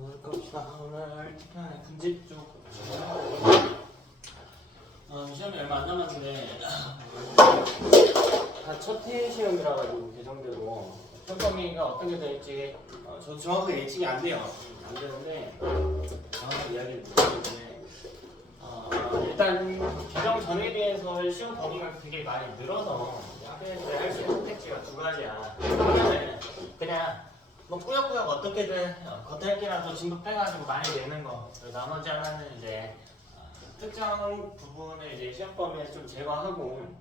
오늘 갑시다. 오늘 특별한 분집 쪽 시험이 얼마 안 남았는데 다 첫 해 시험이라 가지고 개정되고 시험 범위가 어떻게 될지 저 정확하게 예측이 안 돼요. 안 되는데 정확하게 이야기를 못 하는데 일단 개정 전에 비해서 시험 범위가 되게 많이 늘어서 학교에서 할 수 있는 선택지가 두 가지야. 하나는 그냥 뭐 꾸역꾸역 어떻게든 겉핥기라도 진도 빼가지고 많이 내는 거. 나머지 하나는 이제 특정 부분을 이제 시험 범위에서 좀 제거하고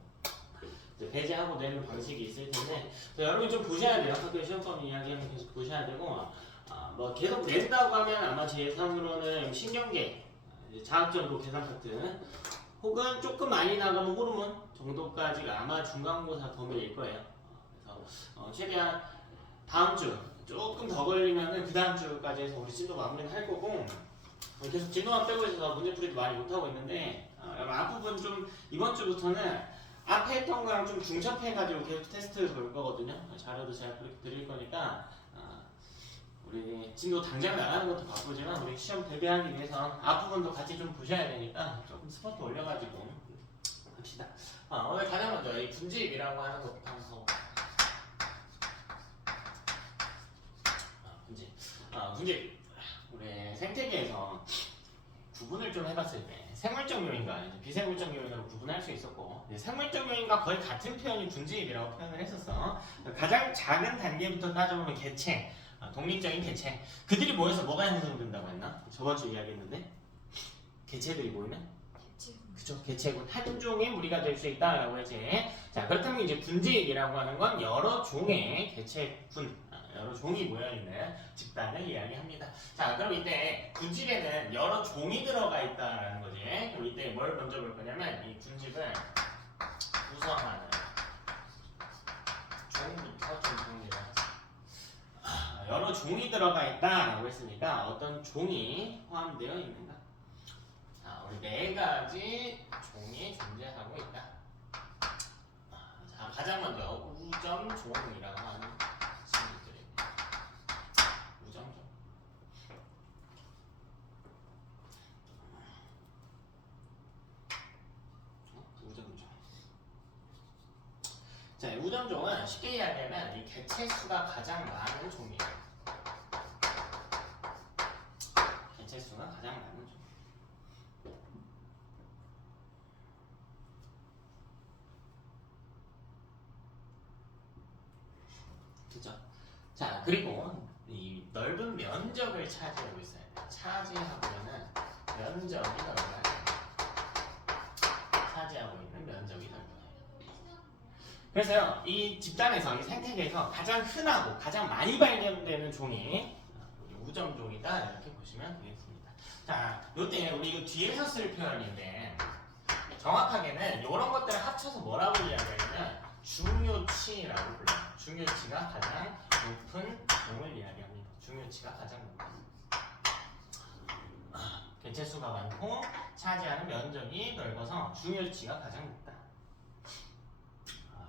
이제 배제하고 내는 방식이 있을 텐데 여러분 좀 보셔야 돼요. 학교 시험 범위 이야기하면 계속 보셔야 되고 뭐 계속 낸다고 하면 아마 제 예상으로는 신경계, 자학점도 계산 파트 혹은 조금 많이 나가면 호르몬 정도까지가 아마 중간고사 범위일 거예요. 그래서 최대한 다음 주 조금 더 걸리면은 그 다음 주까지 해서 우리 진도 마무리는 할 거고 계속 진도만 빼고 있어서 문제풀이도 많이 못하고 있는데 앞부분 좀 이번 주부터는 앞에 했던 거랑 좀 중첩해가지고 계속 테스트 볼 거거든요. 자료도 제가 그렇게 드릴 거니까 우리 진도 당장 나가는 것도 바쁘지만 우리 시험 대비하기 위해서 앞부분도 같이 좀 보셔야 되니까 조금 스포트 올려가지고 합시다. 오늘 가장 먼저 이 분집이라고 하는 것부터 한번 분집 우리 생태계에서 구분을 좀 해봤을 때 생물적 요인과 비생물적 요인으로 구분할 수 있었고 생물적 요인과 거의 같은 표현이 분집이라고 표현을 했었어. 가장 작은 단계부터 따져보면 개체, 독립적인 개체 그들이 모여서 뭐가 형성된다고 했나? 저번 주 이야기했는데 개체들이 모이면 그쵸, 개체군 한 종의 무리가 될 수 있다라고 했지. 자 그렇다면 이제 분집이라고 하는 건 여러 종의 개체군 여러 종이 모여있는 집단을 이야기합니다. 자 그럼 이때 군집에는 여러 종이 들어가 있다라는 거지. 그럼 이때 뭘 먼저 볼 거냐면 이 군집을 구성하는 종부터 좀 정리를 하자. 여러 종이 들어가 있다라고 했으니까 어떤 종이 포함되어 있는가? 자 우리 네 가지 종이 존재하고 있다. 자 가장 먼저 우점종이라고 하는 자, 우점종은 쉽게 이야기하면 이 개체 수가 가장 많은 종이에요. 개체 수가 가장 많은 종. 그죠? 자, 그리고 이 넓은 면적을 차지하고 있어야 돼요. 차지하고는 면적이 넓어야 돼요. 차지하고 있는 면적이 넓어요. 그래서요, 이 집단에서, 이 생태계에서 가장 흔하고 가장 많이 발견되는 종이 우점종이다 이렇게 보시면 되겠습니다. 자, 요때 우리 이거 뒤에서 쓸 표현인데 정확하게는 이런 것들을 합쳐서 뭐라고 이야기하냐면 중요치라고 불러요. 중요치가 가장 높은 종을 이야기합니다. 중요치가 가장 높은. 개체수가 많고 차지하는 면적이 넓어서 중요치가 가장 높다.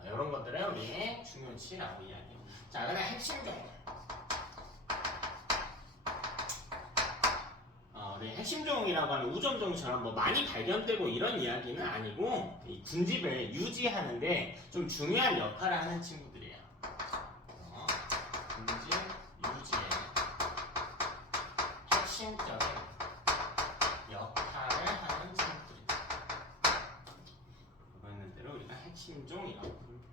이런 것들을 우리 중요치라고 이야기해요. 자, 그다음에 핵심종. 우리 핵심종이라고 하는 우점종처럼 뭐 많이 발견되고 이런 이야기는 아니고 이 군집을 유지하는데 좀 중요한 역할을 하는 친구들이에요. 군집 유지에 핵심적인 역할을 하는 친구들이다. 이거 있는 대로 우리가 핵심종이라고 부릅니다.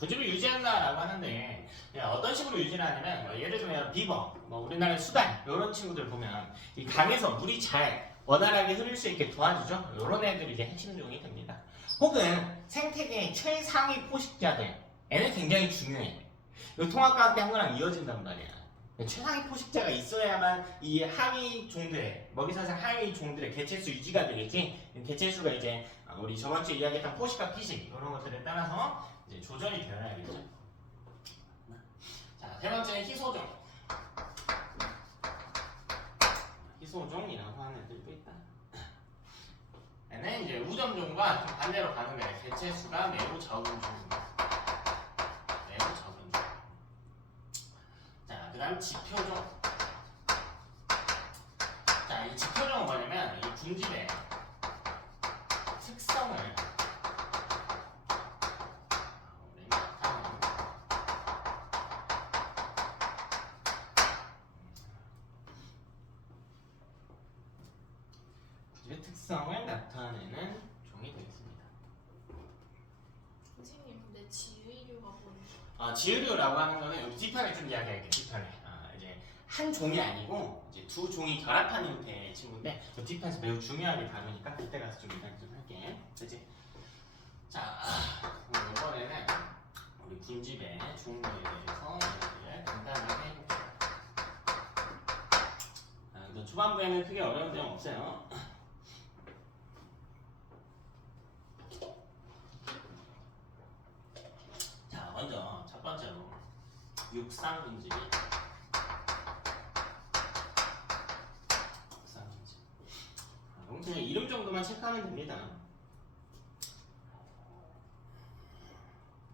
군집을 유지한다라고 하는데 어떤 식으로 유지를 하냐면 예를 들면 비버, 우리나라의 수달 이런 친구들 보면 이 강에서 물이 잘 원활하게 흐를 수 있게 도와주죠. 이런 애들이 이제 핵심종이 됩니다. 혹은 생태계의 최상위 포식자들 얘는 굉장히 중요해. 이 통합과학대 한 거랑 이어진단 말이야. 최상위 포식자가 있어야만 이 하위 종들의 먹이사슬 하위 종들의 개체수 유지가 되겠지. 개체수가 이제 우리 저번 주에 이야기했던 포식과 피식 이런 것들에 따라서 이제 조절이 되어야겠죠. 자, 세 번째는 희소종. 희소종이라고 하는 애들도 있다. 얘는 이제 우점종과 좀 반대로 가는 거예요. 개체수가 매우 적은 종입니다. 다음은 지표종. 자, 이 지표종은 뭐냐면 이 군집의 특성을 군집의 특성을 나타내는 종이 되겠습니다. 선생님, 근데 지의류가 뭔지. 지의류라고 하는 거는 여기 뒷판에 좀 이야기할게요. 뒷판에 이제 한 종이 아니고 이제 두 종이 결합한 형태의 친구인데 그 뒷판에서 매우 중요하게 다루니까 그때 가서 좀 이야기 좀 할게. 그렇지? 자, 그럼 이번에는 우리 군집의 종류에 대해서 이야기를 간단하게 해볼게요. 초반부에는 크게 어려운 점은 없어요. 자, 먼저 첫 번째로 육상 군집이 그냥 이름 정도만 체크하면 됩니다.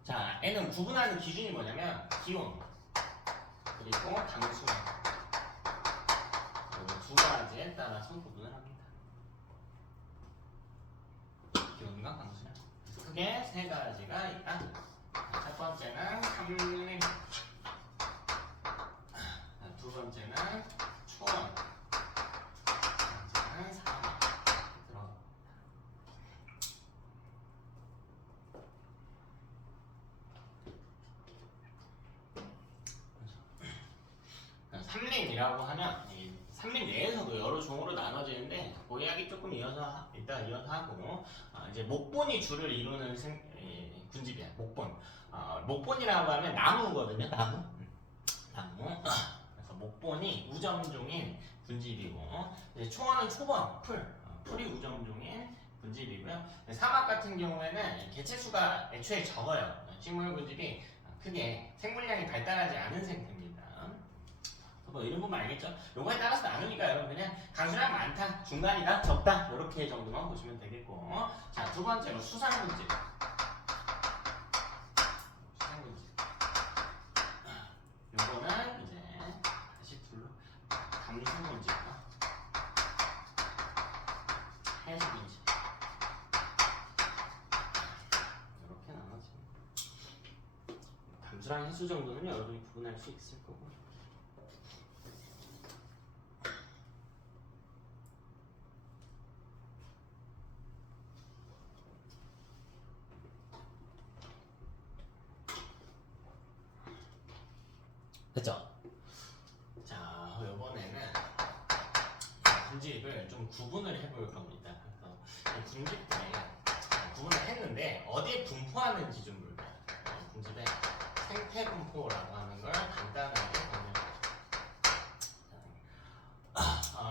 자, 얘는 구분하는 기준이 뭐냐면 기온 그리고 강수량 이 두 가지에 따라서 구분을 합니다. 기온과 강수량 크게 세 가지가 있다. 첫 번째는 삼림, 두 번째는 초원, 세 번째는 사막. 삼림이라고 하면 이 삼림 내에서도 여러 종으로 나눠지는데 그 이야기 조금 이어서 하고 이제 목본이 주를 이루는 군집이야. 목본. 목본이라고 하면 나무거든요. 나무. 그래서 목본이 우점종인 군집이고 이제 초원은 초번, 풀이 우점종인 군집이고요. 사막 같은 경우에는 개체수가 애초에 적어요. 식물 군집이 크게 생물량이 발달하지 않은 생태입니다. 뭐 이런 부분 알겠죠? 요거에 따라서 나누니까 여러분 그냥 강수량 많다, 중간이다, 적다 이렇게 정도만 보시면 되겠고 자, 두 번째로 수상군집. 요거는 이제 다시 둘로 감수군집과 해수군집 이렇게 나눠집니다. 감수랑 해수 정도는 여러분이 구분할 수 있을 거고 됐죠? 자, 이번에는 군집을 좀 구분을 해볼 겁니다. 그래서 군집들 구분을 했는데 어디에 분포하는지 좀 볼까요? 군집의 생태 분포라고 하는 걸 간단하게 보면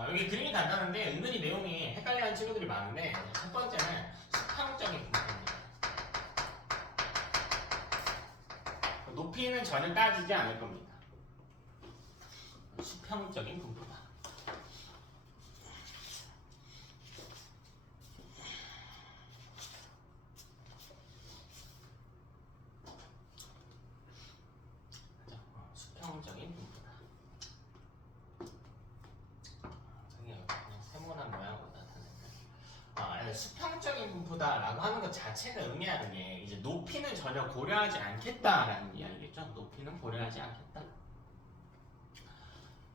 여기 그림이 간단한데 은근히 내용이 헷갈려하는 친구들이 많은데 첫 번째는 수평적인 분포입니다. 높이는 전혀 따지지 않을 겁니다. 수평적인 분포다. 수평적인 분포다. 그냥 세모난 모양으로 나타내는. 수평적인 분포다라고 하는 것 자체가 의미하는 게 이제 높이는 전혀 고려하지 않겠다라는 이야기겠죠. 높이는 고려하지 않겠다.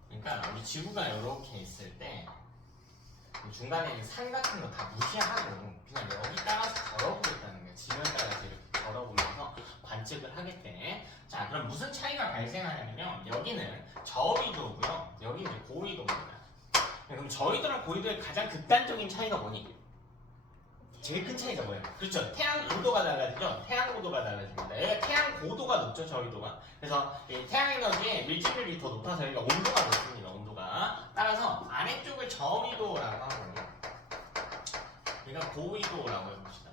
그러니까 우리 지구가 이렇게 있을 때 중간에 있는 산 같은 거 다 무시하고 그냥 여기 따라서 걸어보겠다는 거예요. 지면에 따라서 이렇게 걸어보면서 관측을 하겠대. 자, 그럼 무슨 차이가 발생하냐면요. 여기는 저위도고요. 여기는 이제 고위도입니다. 그럼 저위도랑 고위도의 가장 극단적인 차이가 뭐니? 제일 큰 차이가 뭐예요? 그렇죠. 태양 고도가 달라지죠. 태양 고도가 달라집니다. 여기가 태양 고도가 높죠. 저위도가. 그래서 태양 에너지의 밀집률이 더 높아서 여기가 온도가 높습니다. 온도가. 따라서 아래쪽을 저위도라고 하고 여기가 고위도라고 해봅시다.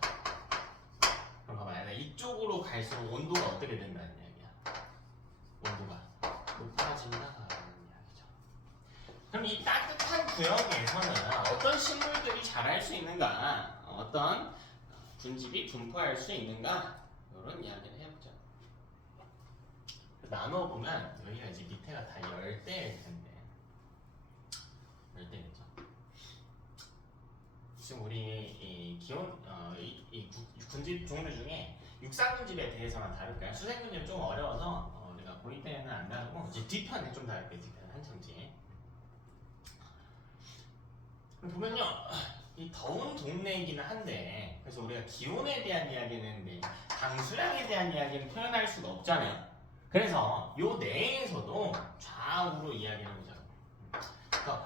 그럼 봐봐요. 이쪽으로 갈수록 온도가 어떻게 된다는 이야기야. 온도가 높아진다라는 이야기죠. 그럼 이 따뜻한 구역에서는 어떤 식물들이 자랄 수 있는가? 어떤 군집이 분포할 수 있는가? 이런 이야기를 해보죠. 나눠보면 여기가 이제 밑에가 다 열대일 텐데 열대겠죠. 지금 우리 이 기온 군집 종류 중에 육상군집에 대해서만 다룰까요? 수생군집은 좀 어려워서 우리가 고이 때는 안 다루고 이제 뒤편에 좀 다룰게요. 뒤편 한참 뒤에. 보면요, 이 더운 동네이기는 한데 그래서 우리가 기온에 대한 이야기는 했는데 강수량에 대한 이야기는 표현할 수가 없잖아요. 그래서 요 내에서도 좌우로 이야기를 해보자고.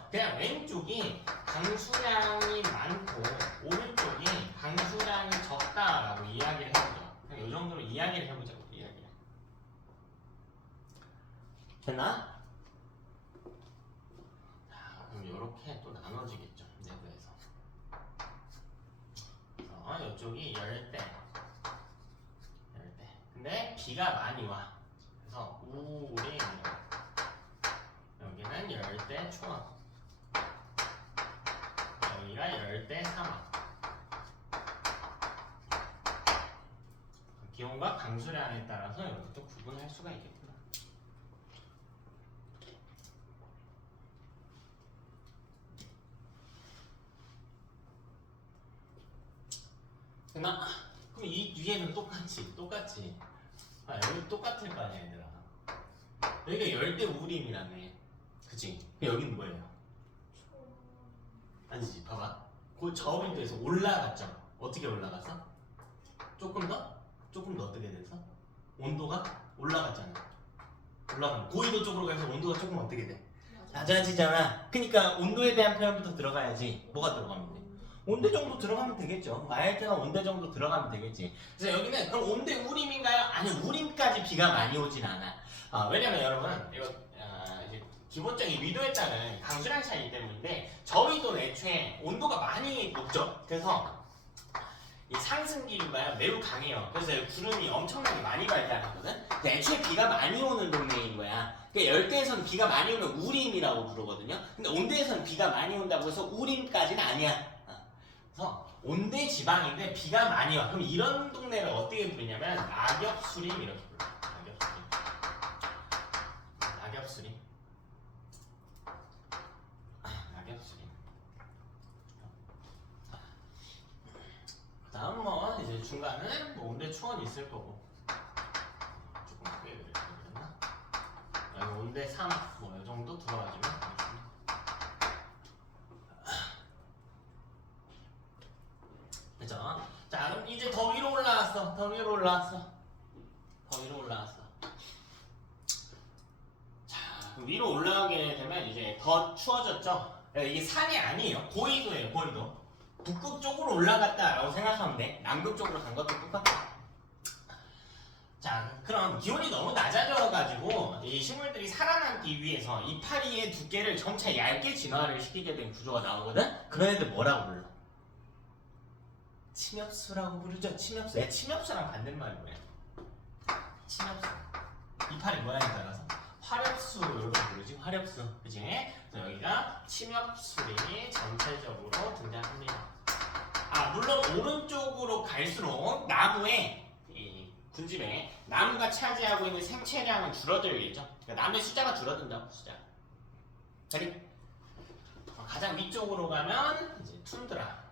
그냥 왼쪽이 강수량이 많고 오른쪽이 강수량이 적다라고 이야기를 해보자. 그냥 이 정도로 이야기를 해보자고. 이야기를. 됐나? 자, 그럼 이렇게 또 나눠지겠죠. 내부에서. 그래서 이쪽이 열대. 근데 비가 많이 와. 그래서 우울이 여기는 열대 초원, 여기가 열대 사막. 기온과 강수량에 따라서 이렇게 또 구분할 수가 있겠구나. 그럼 이 뒤에는 똑같이. 여기 똑같을 거 아니야, 얘들아. 여기가 열대 우림이라며. 그치? 여기는 뭐예요? 아니지, 봐봐. 그 저온도에서 올라갔죠? 어떻게 올라갔어? 조금 더 어떻게 돼서? 온도가 올라갔잖아. 올라가면 고緯도 쪽으로 가서 온도가 조금 어떻게 돼? 낮아지잖아. 그러니까 온도에 대한 표현부터 들어가야지. 뭐가 들어가면 돼? 온대 정도 들어가면 되겠죠. 마일드나 온대 정도 들어가면 되겠지. 그래서 여기는 그럼 온대 우림인가요? 아니, 우림까지 비가 많이 오진 않아. 왜냐면 여러분 이거 이제 기본적인 위도에 따른 강수량 차이기 때문인데 저위도는 애초에 온도가 많이 높죠. 그래서 이 상승 기류가 매우 강해요. 그래서 구름이 엄청나게 많이 발달하거든. 애초에 비가 많이 오는 동네인 거야. 그러니까 열대에서는 비가 많이 오면 우림이라고 부르거든요. 근데 온대에서는 비가 많이 온다고 해서 우림까지는 아니야. 그래서 온대 지방인데 비가 많이 와. 그럼 이런 동네를 어떻게 부르냐면 낙엽수림 이렇게 불러. 낙엽수림. 낙엽수림. 그다음 뭐 이제 중간은 뭐 온대 초원이 있을 거고. 조금 크게 그렸나? 여기 온대 사막 뭐 이 정도 들어가지면 되겠습니다. 그죠? 자, 그럼 이제 더 위로 올라왔어. 더 위로 올라왔어. 자, 그럼 위로 올라가게 되면 이제 더 추워졌죠? 이게 산이 아니에요. 고緯도예요, 고緯도. 북극 쪽으로 올라갔다라고 생각하면 돼. 남극 쪽으로 간 것도 똑같아. 자, 그럼 기온이 너무 낮아져가지고 이 식물들이 살아남기 위해서 이파리의 두께를 점차 얇게 진화를 시키게 된 구조가 나오거든? 그런 애들 뭐라고 불러? 침엽수라고 부르죠. 침엽수. 침엽수랑 반대말이 뭐야? 침엽수. 이파리 모양에 따라서 화렵수 이렇게 부르지. 화렵수. 그지? 그래서 여기가 침엽수림이 전체적으로 등장합니다. 물론 오른쪽으로 갈수록 나무의 이 군집에 나무가 차지하고 있는 생체량은 줄어들겠죠. 그러니까 나무의 숫자가 줄어든다고. 숫자. 자리. 가장 위쪽으로 가면 이제 툰드라.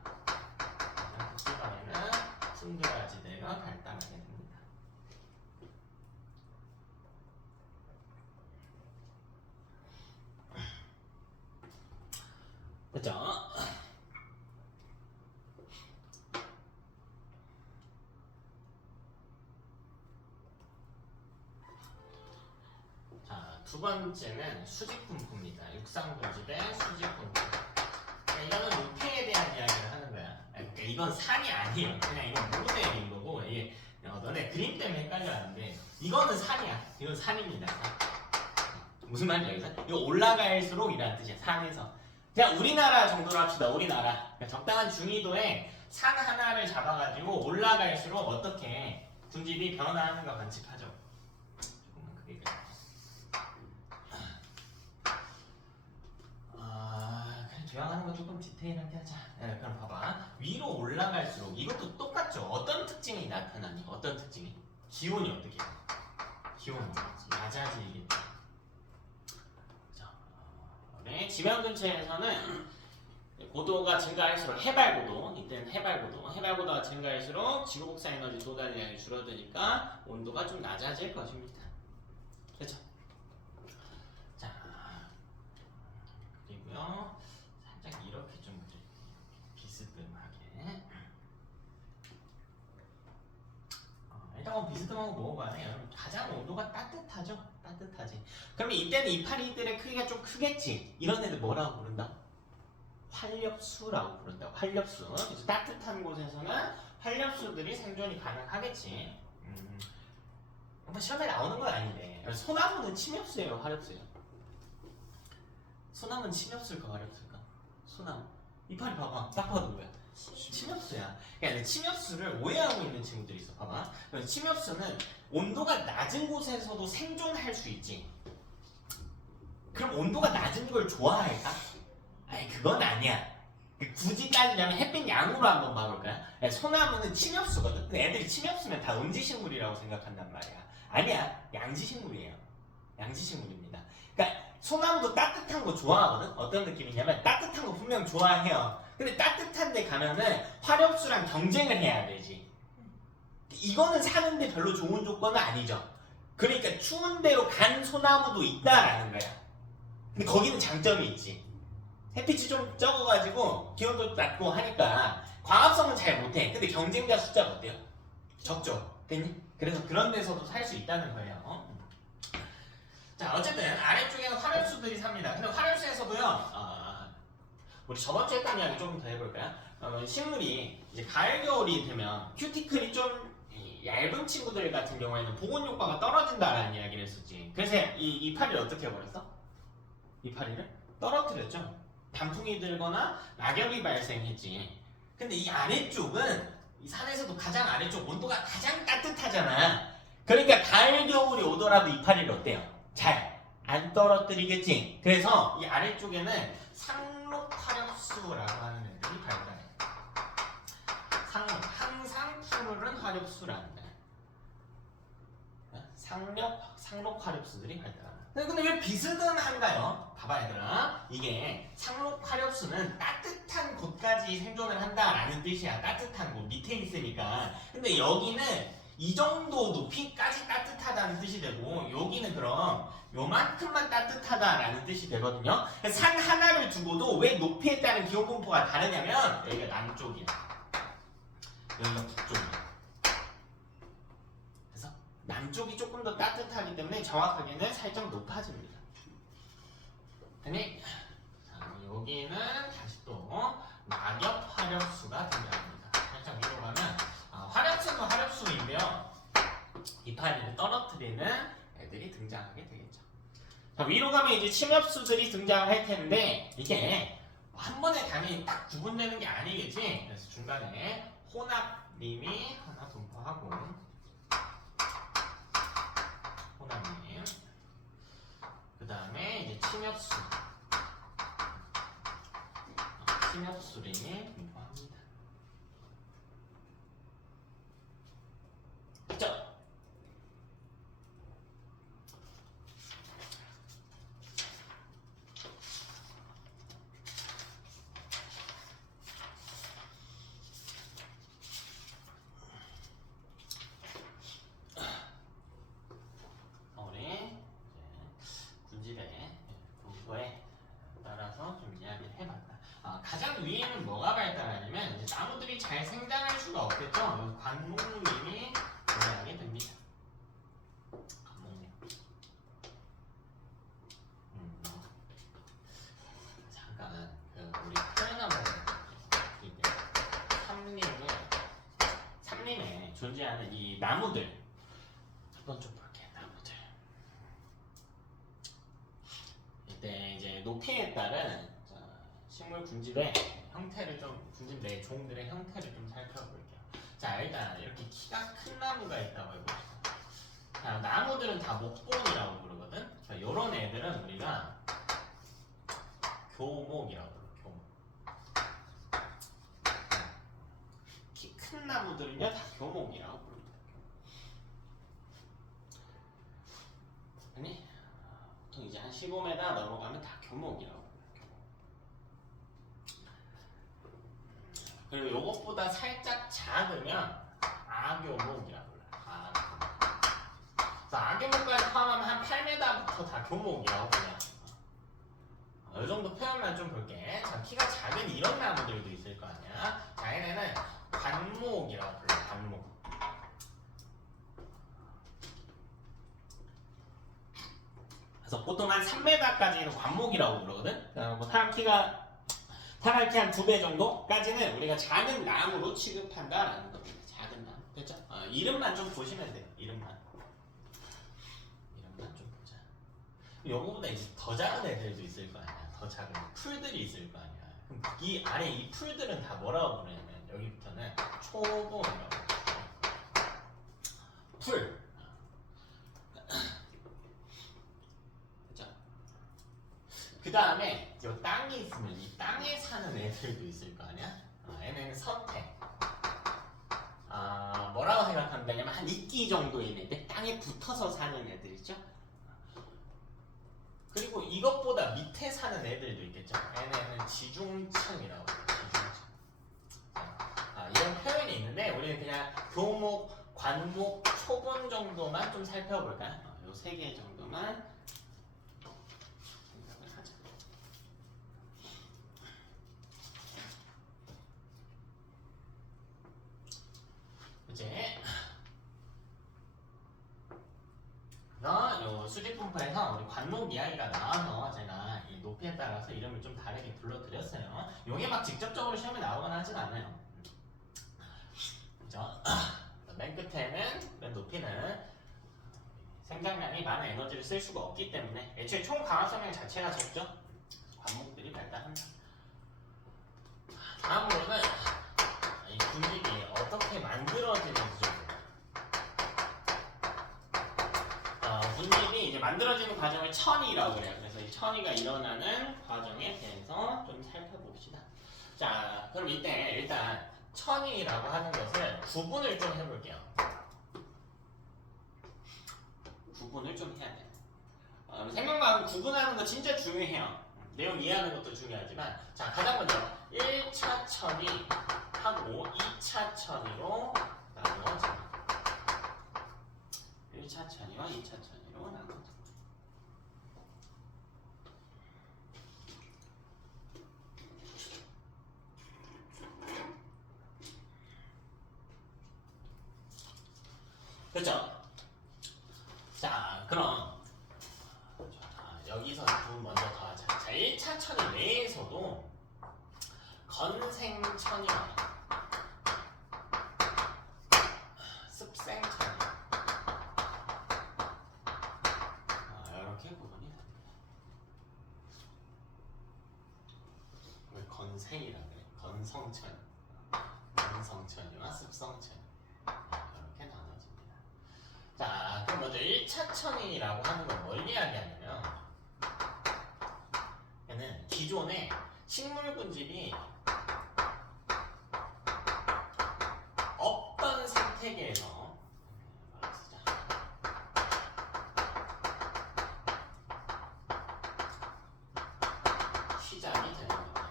북방에는 툰드라 지대가 발달하게 됩니다. 그죠? 자, 두 번째는 수직분포입니다. 육상군집의 수직분포. 이거는 높이에 대한 이야기를 하는 거야. 그러니까 이건 산이 아니에요. 그냥 이건 모델인 거고, 이게 너네 그림 때문에 헷갈려하는데 이거는 산이야. 이건 산입니다. 무슨 말인지 알겠어? 이거 올라갈수록 이라는 뜻이야. 산에서. 그냥 우리나라 정도로 합시다. 우리나라. 그러니까 적당한 중위도에 산 하나를 잡아가지고 올라갈수록 어떻게 군집이 변화하는가 관측하죠. 조금만 크게 그려. 조향하는 거 조금 디테일하게 하자. 네, 그럼 봐봐. 위로 올라갈수록 이것도 똑같죠. 어떤 특징이 나타나니? 어떤 특징이? 기온이 어떻게 해? 기온이 낮아지겠죠. 자, 네, 지면 근처에서는 고도가 증가할수록 해발고도, 이때는 해발고도가 증가할수록 지구 복사 에너지 조달량이 줄어드니까 온도가 좀 낮아질 것입니다. 그렇죠? 자, 그리고요 살짝 이렇게 좀 비스듬하게. 일단 비스듬한 거 먹어봐요. 여러분 가장 온도가 따뜻하죠? 따뜻하지. 그러면 이때는 이파리들의 크기가 좀 크겠지. 이런 애들 뭐라고 부른다? 활렵수라고 부른다. 활렵수. 그래서 따뜻한 곳에서는 활렵수들이 생존이 가능하겠지. 뭐 시험에 나오는 건 아닌데. 소나무는 침엽수예요, 활엽수예요? 소나무는 침엽수일까, 활엽수일까? 소나무. 이파리 봐봐. 딱 봐도 뭐야? 침엽수야. 그러니까 침엽수를 오해하고 있는 친구들이 있어. 봐봐. 침엽수는 온도가 낮은 곳에서도 생존할 수 있지. 그럼 온도가 낮은 걸 좋아할까? 아니 그건 아니야. 굳이 따지자면 햇빛 양으로 한번 봐볼까요? 소나무는 침엽수거든. 근데 애들이 침엽수면 다 음지식물이라고 생각한단 말이야. 아니야. 양지식물이에요. 양지식물입니다. 그러니까 소나무도 따뜻한 거 좋아하거든. 어떤 느낌이냐면 따뜻한 거 분명 좋아해요. 근데 따뜻한 데 가면은 화렵수랑 경쟁을 해야 되지. 이거는 사는데 별로 좋은 조건은 아니죠. 그러니까 추운 데로 간 소나무도 있다라는 거야. 근데 거기는 장점이 있지. 햇빛이 좀 적어가지고 기온도 낮고 하니까 광합성은 잘 못해. 근데 경쟁자 숫자가 어때요? 적죠. 됐니? 그래서 그런 데서도 살 수 있다는 거예요. 자, 어쨌든 아래쪽에는 화렵수들이 삽니다. 근데 화렵수에서도요. 우리 저번 주에 했던 이야기 조금 더 해볼까요? 식물이 이제 가을 겨울이 되면 큐티클이 좀 얇은 친구들 같은 경우에는 보건 효과가 떨어진다라는 이야기를 했었지. 그래서 이 이파리를 어떻게 해버렸어? 이파리를 떨어뜨렸죠. 단풍이 들거나 낙엽이 발생했지. 근데 이 아래쪽은 이 산에서도 가장 아래쪽 온도가 가장 따뜻하잖아. 그러니까 가을 겨울이 오더라도 이파리를 어때요? 잘 안 떨어뜨리겠지. 그래서 이 아래쪽에는 상록화렵수라고 하는 애들이 발달해. 항상 푸르른 화렵수라는 애. 상록화렵수들이 발달한다. 근데 왜 비스듬한가요? 봐봐 얘들아. 이게 상록화렵수는 따뜻한 곳까지 생존을 한다라는 뜻이야. 따뜻한 곳 밑에 있으니까. 근데 여기는 이 정도 높이까지 따뜻하다는 뜻이 되고 여기는 그럼 요만큼만 따뜻하다라는 뜻이 되거든요. 산 하나를 두고도 왜 높이에 따른 기온 분포가 다르냐면 여기가 남쪽이야. 여기가 북쪽이야. 그래서 남쪽이 조금 더 따뜻하기 때문에 정확하게는 살짝 높아집니다. 근데 여기는 다시 또 낙엽 화렵수가 등장합니다. 살짝 위로 가면 화렵수는 화렵수인데요. 이파리를 떨어뜨리는 애들이 등장하게 되겠죠. 자, 위로 가면 이제 침엽수들이 등장할 텐데 이게 한 번에 당연히 딱 구분되는 게 아니겠지. 그래서 중간에 혼합님이 하나 분포하고 혼합님 그 다음에 이제 침엽수들이 분포합니다. 그쵸? 우리 군집의 분포에 따라서 좀 이야기를 해봤다. 가장 위에는 뭐가 발달하냐면 이제 나무들이 잘 생장할 수가 없겠죠. 관목님이 발달하게 됩니다. 관목님. 잠깐 우리 코레나무 삼림에 존재하는 이 나무들 한번 좀 볼게요. 나무들. 이때 이제 높이에 따른 식물 군집의 형태를 좀 군집 내 종들의 형태를 좀 살펴볼게요. 자, 일단 이렇게 키가 큰 나무가 있다고 해봅시다. 자, 나무들은 다 목본이라고 부르거든. 자, 요런 애들은 우리가 교목이라고 부르. 교목. 키 큰 나무들은요 다 교목이라고 부릅니다. 한 15m 넘어가면 다 교목이라고. 그리고 요것보다 살짝 작으면 아교목이라고 불러요. 아교목까지 포함하면 한 8m부터 다 교목이라고 그냥. 이 정도 표현만 좀 볼게. 자, 키가 작은 이런 나무들도 있을 거 아니야. 자, 얘네는 관목이라고 불러요. 관목. 그래서 보통 한 3m까지는 관목이라고 그러거든. 뭐 사람 키 한 2배 정도까지는 우리가 작은 나무로 취급한다라는 겁니다. 작은 나무. 됐죠? 이름만 좀 보시면 돼요. 이름만 좀 보자. 요거보다 이제 더 작은 애들도 있을 거 아니야. 더 작은 풀들이 있을 거 아니야. 그럼 이 안에 이 풀들은 다 뭐라고 부르냐면 여기부터는 초봉이라고 해요. 풀. 됐죠? 그 다음에 이 땅이 있으면 이 땅에 사는 애들도 있을 거 아니야? 얘네는 서태. 뭐라고 생각하면 되냐면 한 이끼 정도인 애들, 땅에 붙어서 사는 애들이죠. 그리고 이것보다 밑에 사는 애들도 있겠죠. 얘네는 지중층이라고 해요. 지중층. 이런 표현이 있는데 우리는 그냥 교목, 관목, 초본 정도만 좀 살펴볼까요? 요 3개 정도만 생각을 하자. 이제 요 수직분포에서 우리 관목 이야기가 나와서 제가 이 높이에 따라서 이름을 좀 다르게 불러드렸어요. 요게 막 직접적으로 시험에 나오거나 하진 않아요. 그죠? 맨 끝에는 맨 높이는 생장량이 많은 에너지를 쓸 수가 없기 때문에 애초에 총 강화 성능 자체가 적죠. 관목들이 발달한다. 다음으로는 이 군집이 어떻게 만들어지는지 좀 군집이 이제 만들어지는 과정을 천이라고 그래요. 그래서 이 천이가 일어나는 과정에 대해서 좀 살펴봅시다. 자, 그럼 이때 일단 천이라고 하는 것을 구분을 좀 해볼게요. 구분을 좀 해야 돼요. 생각나는 구분하는 거 진짜 중요해요. 내용 이해하는 것도 중요하지만, 자, 가장 먼저 1차 천이 하고 2차 천이로 나누어집니다. 1차 천이와 2차 천이로 나누어집니다. 그렇죠? 자, 그럼 여기서 부분 먼저 더 하자. 자, 1차 천이 내에서도 건생천이와 습생천이 이렇게 구분이 됩니다. 왜 건생이라 그래? 건성천이와 습성천 이렇게 나눠집니다. 자, 그럼 먼저 1차 천이라고 하는 건 뭘 이야기하냐면 얘는 기존에 식물군집이 없던 생태계에서 시작이 되는 겁니다.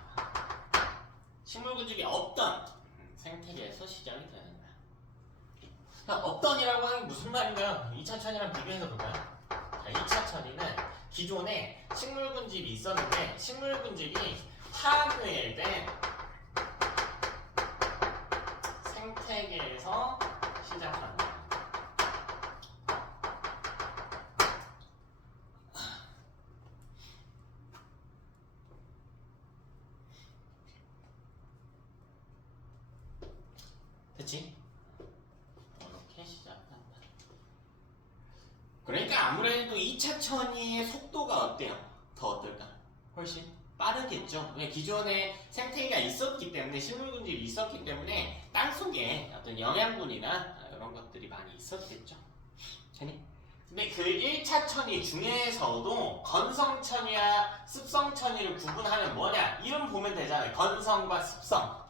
식물군집이 없던 생태계에서 시작이 되는 거야. 없던이라고 하는 게 무슨 말인가요? 2차 천이랑 비교해서 볼까요? 자, 2차 천이는 기존에 식물군집이 있었는데 식물군집이 파괴된 생태계에서 시작하는 거예요. 그치? 이렇게 시작한다. 그러니까 아무래도 2차 천이의 속도가 어때요? 더 어떨까? 훨씬 빠르겠죠. 왜 기존에 생태계가 있었기 때문에 식물군집이 있었기 때문에 땅속에 어떤 영양분이나 이런 것들이 많이 있었겠죠. 근데 그 1차 천이 중에서도 건성천이와 습성천이를 구분하면 뭐냐? 이름 보면 되잖아요. 건성과 습성.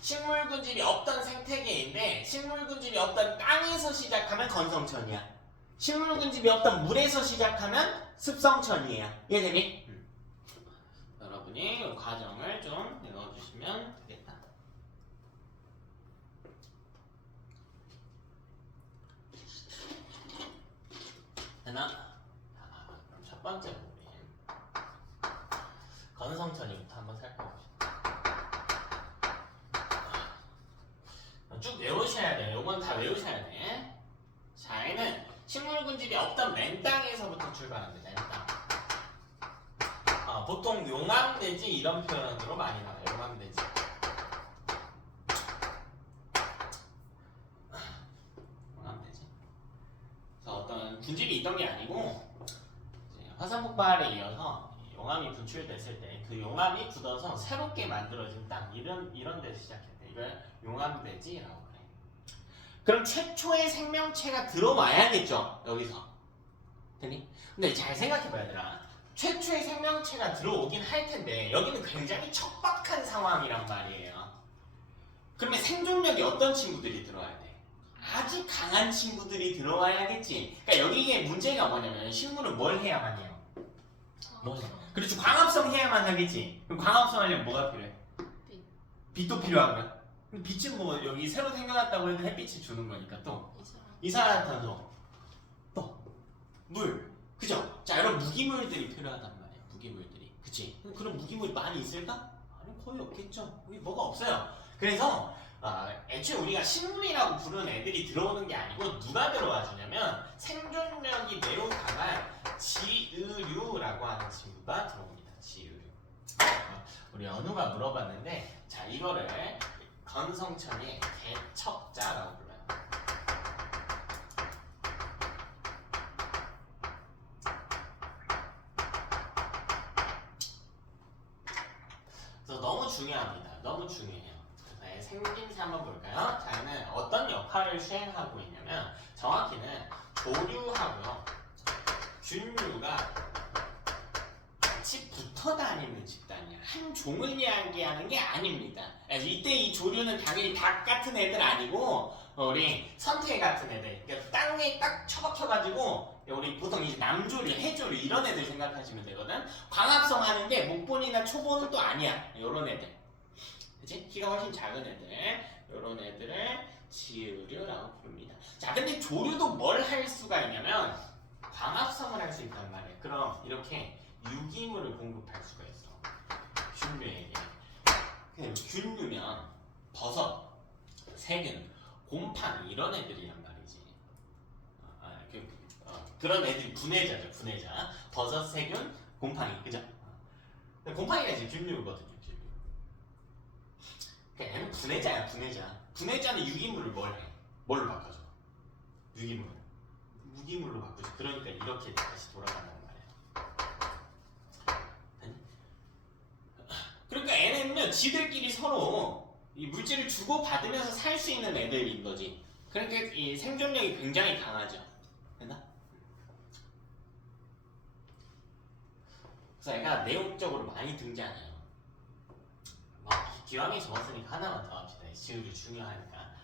식물군집이 없던 생태계인데 식물군집이 없던 땅에서 시작하면 건성천이야. 식물 군집이 없던 물에서 시작하면 습성천이에요. 이해되니? 여러분이 이 과정을 좀 읽어주시면 되겠다. 하나. 그럼 첫 번째 우리 건성천이부터 한번 살펴봅시다. 쭉 외우셔야 돼요. 요건 다 외우셔야 돼. 자, 얘는 식물 군집이 없던 맨땅에서부터 출발합니다. 맨땅. 보통 용암돼지 이런 표현으로 많이 나와요. 용암돼지. 용암돼지. 그래서 어떤 군집이 있던 게 아니고 이제 화산 폭발에 이어서 용암이 분출됐을 때 그 용암이 굳어서 새롭게 만들어진 땅 이런 데서 시작했대. 이걸 용암돼지라고 그래. 그럼 최초의 생명체가 들어와야겠죠. 여기서. 되니? 근데 잘 생각해봐야 되나? 최초의 생명체가 들어오긴 할 텐데 여기는 굉장히 척박한 상황이란 말이에요. 그러면 생존력이 어떤 친구들이 들어와야 돼? 아주 강한 친구들이 들어와야겠지. 그러니까 여기에 문제가 뭐냐면 식물은 뭘 해야만 해요? 그렇죠. 광합성 해야만 하겠지. 그럼 광합성 하려면 뭐가 필요해? 빛도 필요하고요. 근데 빛은 뭐 여기 새로 생겨났다고 해도 햇빛이 주는 거니까 또 이산화탄소 또 물. 그죠? 자, 이런 무기물들이 필요하단 말이에요. 무기물들이. 그치? 그런 무기물이 많이 있을까? 아니, 거의 없겠죠. 여기 뭐가 없어요. 그래서 애초에 우리가 식물이라고 부르는 애들이 들어오는 게 아니고 누가 들어와 주냐면 생존력이 매우 강한 지으류라고 하는 친구가 들어옵니다. 지으류. 우리 연우가 물어봤는데 자, 이거를 건성천의 개척자라고 불러요. 그래서 너무 중요합니다. 너무 중요해요. 그래서 생김새 한번 볼까요? 자, 얘는 어떤 역할을 수행하고 있냐면 정확히는 조류하고요 균류가 같이 붙어 다니는 집단이야. 한 종을 이야기하는 게 아닙니다. 이때 이 조류는 당연히 닭 같은 애들 아니고 우리 선태 같은 애들, 그러니까 땅에 딱 처박혀가지고 우리 보통 이제 남조류, 해조류 이런 애들 생각하시면 되거든. 광합성 하는데 목본이나 초본은 또 아니야. 이런 애들, 그치? 키가 훨씬 작은 애들, 이런 애들을 지으류라고 부릅니다. 자, 근데 조류도 뭘 할 수가 있냐면 광합성을 할 수 있단 말이에요. 그럼 이렇게 유기물을 공급할 수가 있어. 균류에게. 균류면 버섯, 세균, 곰팡이 이런 애들이란 말이지. 그런 애들이 분해자죠. 분해자. 버섯, 세균, 곰팡이. 그죠? 곰팡이가 이제 균류거든요. 균류. 그러니까 얘는 분해자야. 분해자. 분해자는 유기물을 뭘 해? 뭘로 바꿔줘? 유기물. 무기물로 바꾸지. 그러니까 이렇게 다시 돌아간단 말이야. 그러니까 얘네는요 지들끼리 서로 이 물질을 주고 받으면서 살 수 있는 애들인 거지. 그러니까 이 생존력이 굉장히 강하죠. 됐나? 그래서 얘가 내용적으로 많이 등장해요. 기왕에 적었으니까 하나만 더 합시다. 지우기 중요하니까.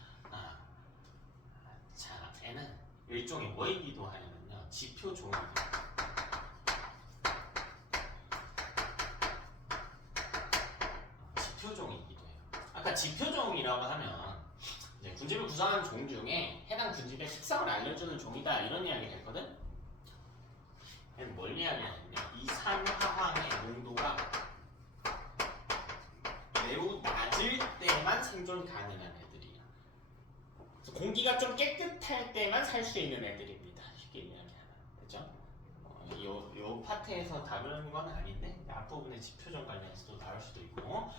자, 얘는 일종의 뭐이기도 하냐면요 지표종이기도. 지표종이기도 해요. 아까 지표종이라고 하면 이제 군집을 구성하는 종 중에 해당 군집의 식성을 알려주는 종이다 이런 이야기를 했거든. 얘는 뭘 이야기하냐면요 이산화황의 농도가 매우 낮을 때만 생존 가능한 애들이야. 그래서 공기가 좀 깨끗할 때만 살 수 있는 애들입니다. 쉽게 이야기하면. 그죠? 요 파트에서 다루는 건 아닌데 앞부분에 지표종 관련해서도 나올 수도 있고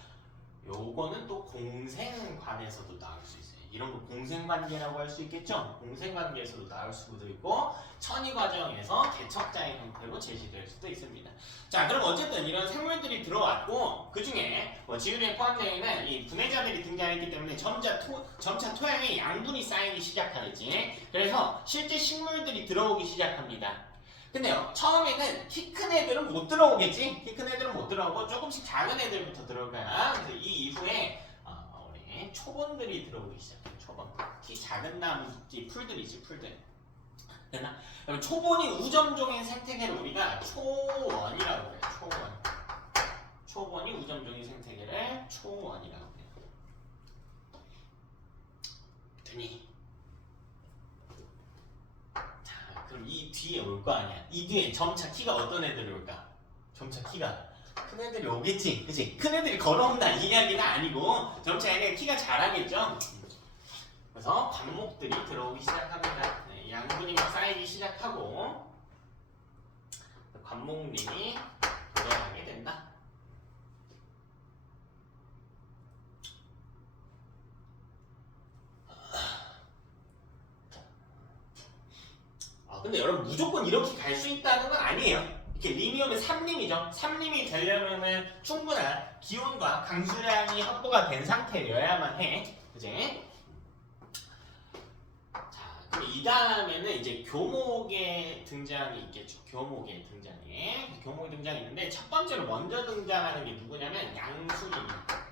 요거는 또 공생관에서도 나올 수 있어요. 이런 거 공생관계라고 할 수 있겠죠? 공생관계에서도 나올 수도 있고 천이 과정에서 개척자의 형태로 제시될 수도 있습니다. 자, 그럼 어쨌든 이런 생물들이 들어왔고 그 중에 지구에 포함되어 있는 이 분해자들이 등장했기 때문에 점차 토양에 양분이 쌓이기 시작하겠지. 그래서 실제 식물들이 들어오기 시작합니다. 근데요, 처음에는 키 큰 애들은 못 들어오겠지? 키 큰 애들은 못 들어오고 조금씩 작은 애들부터 들어올 거야. 그래서 이 이후에 우리 초본들이 들어오기 시작해요. 초본. 키 작은 나무, 풀들이지, 풀들. 됐나? 그럼 초본이 우점종인 생태계를 우리가 초원이라고 그래요. 초원. 초본이 우점종인 생태계를 초원이라고 해요. 되니? 자, 그럼 이 뒤에 올 거 아니야. 이 뒤에 점차 키가 어떤 애들이 올까? 점차 키가 큰 애들이 오겠지, 그치? 큰 애들이 걸어온다 이 이야기가 아니고 점차 얘네가 키가 자라겠죠. 그래서 관목들이 들어오기 시작합니다. 네, 양분이 막 쌓이기 시작하고 관목림이 들어가게 된다. 근데 여러분 무조건 이렇게 갈 수 있다는 건 아니에요. 이렇게 림이 오면 3림이죠. 3림이 되려면은 충분한 기온과 강수량이 확보가 된 상태여야만 해. 그지? 자, 그럼 이 다음에는 이제 교목의 등장이 있겠죠. 교목의 등장이 있는데 첫 번째로 먼저 등장하는 게 누구냐면 양수림입니다.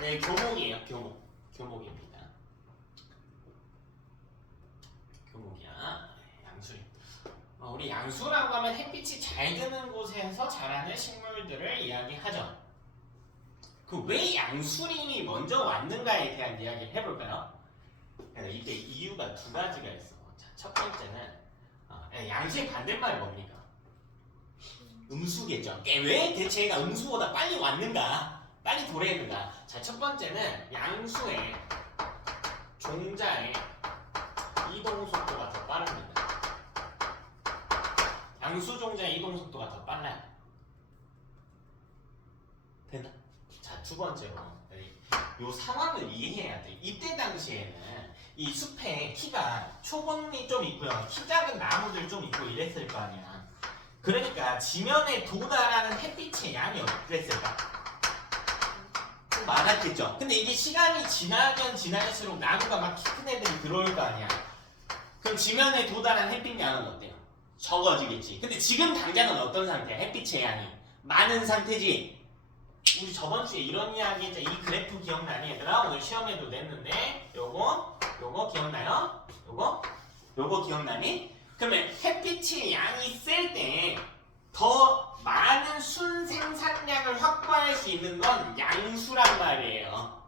네, 교목이에요. 교목입니다. 교목이야. 양수림. 우리 양수라고 하면 햇빛이 잘 드는 곳에서 자라는 식물들을 이야기하죠. 그 왜 양수림이 먼저 왔는가에 대한 이야기를 해볼까요? 이때 이유가 두 가지가 있어. 자, 첫 번째는 양수의 반대말이 뭡니까? 음수겠죠. 왜 대체 얘가 음수보다 빨리 왔는가? 빨리 도래했는가? 자, 첫 번째는 양수의 종자의 이동 속도가 더 빠릅니다. 양수 종자의 이동 속도가 더 빨라요. 됐나? 자, 두 번째로 이 상황을 이해해야 돼. 이때 당시에는 이 숲에 키가 초본이 좀 있고요, 키 작은 나무들 좀 있고 이랬을 거 아니야. 그러니까 지면에 도달하는 햇빛의 양이 어땠을까? 좀 많았겠죠. 근데 이게 시간이 지나면 지날수록 나무가 막 키 큰 애들이 들어올 거 아니야. 그럼 지면에 도달한 햇빛 양은 어때요? 적어지겠지. 근데 지금 당장은 어떤 상태야? 햇빛의 양이 많은 상태지. 우리 저번 주에 이런 이야기 했죠. 이 그래프 기억나니 얘들아? 오늘 시험에도 냈는데 요거 기억나요? 요거 기억나니? 그러면 햇빛의 양이 셀 때 더 많은 순생산량을 확보할 수 있는 건 양수란 말이에요.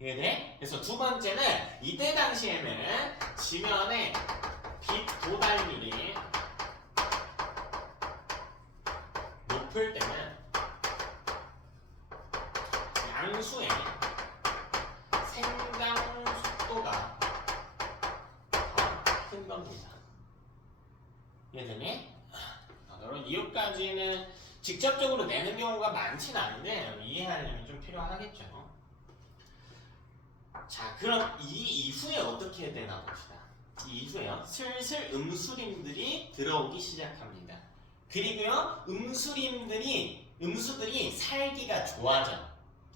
이해돼? 그래서 두 번째는 이때 당시에는 지면에 빛 도달률이 높을 때는 양수의 생장 속도가 더 큰 겁니다. 이해되니? 여러분 이유까지는 직접적으로 내는 경우가 많진 않은데 이해하려면 좀 필요하겠죠. 자, 그럼 이 이후에 어떻게 되나 봅시다. 이 이후에요, 슬슬 음수림들이 들어오기 시작합니다. 그리고요, 음수들이 살기가 좋아져.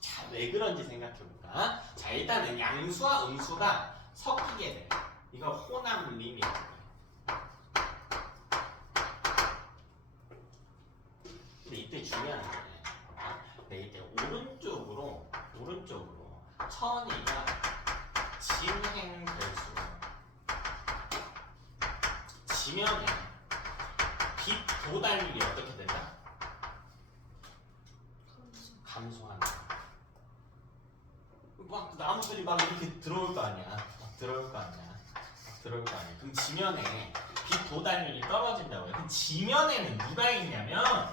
자, 왜 그런지 생각해볼까? 자, 일단은 양수와 음수가 섞이게 돼요. 이거 호남림이라고 해요. 근데 이때 중요한 게, 이때 오른쪽으로 천이가 진행될수록 지면에 빛 도달률이 어떻게 된다? 감소한다. 막 나무들이 막 이렇게 들어올 거 아니야. 그럼 지면에 빛 도달률이 떨어진다고요. 그럼 지면에는 누가 있냐면,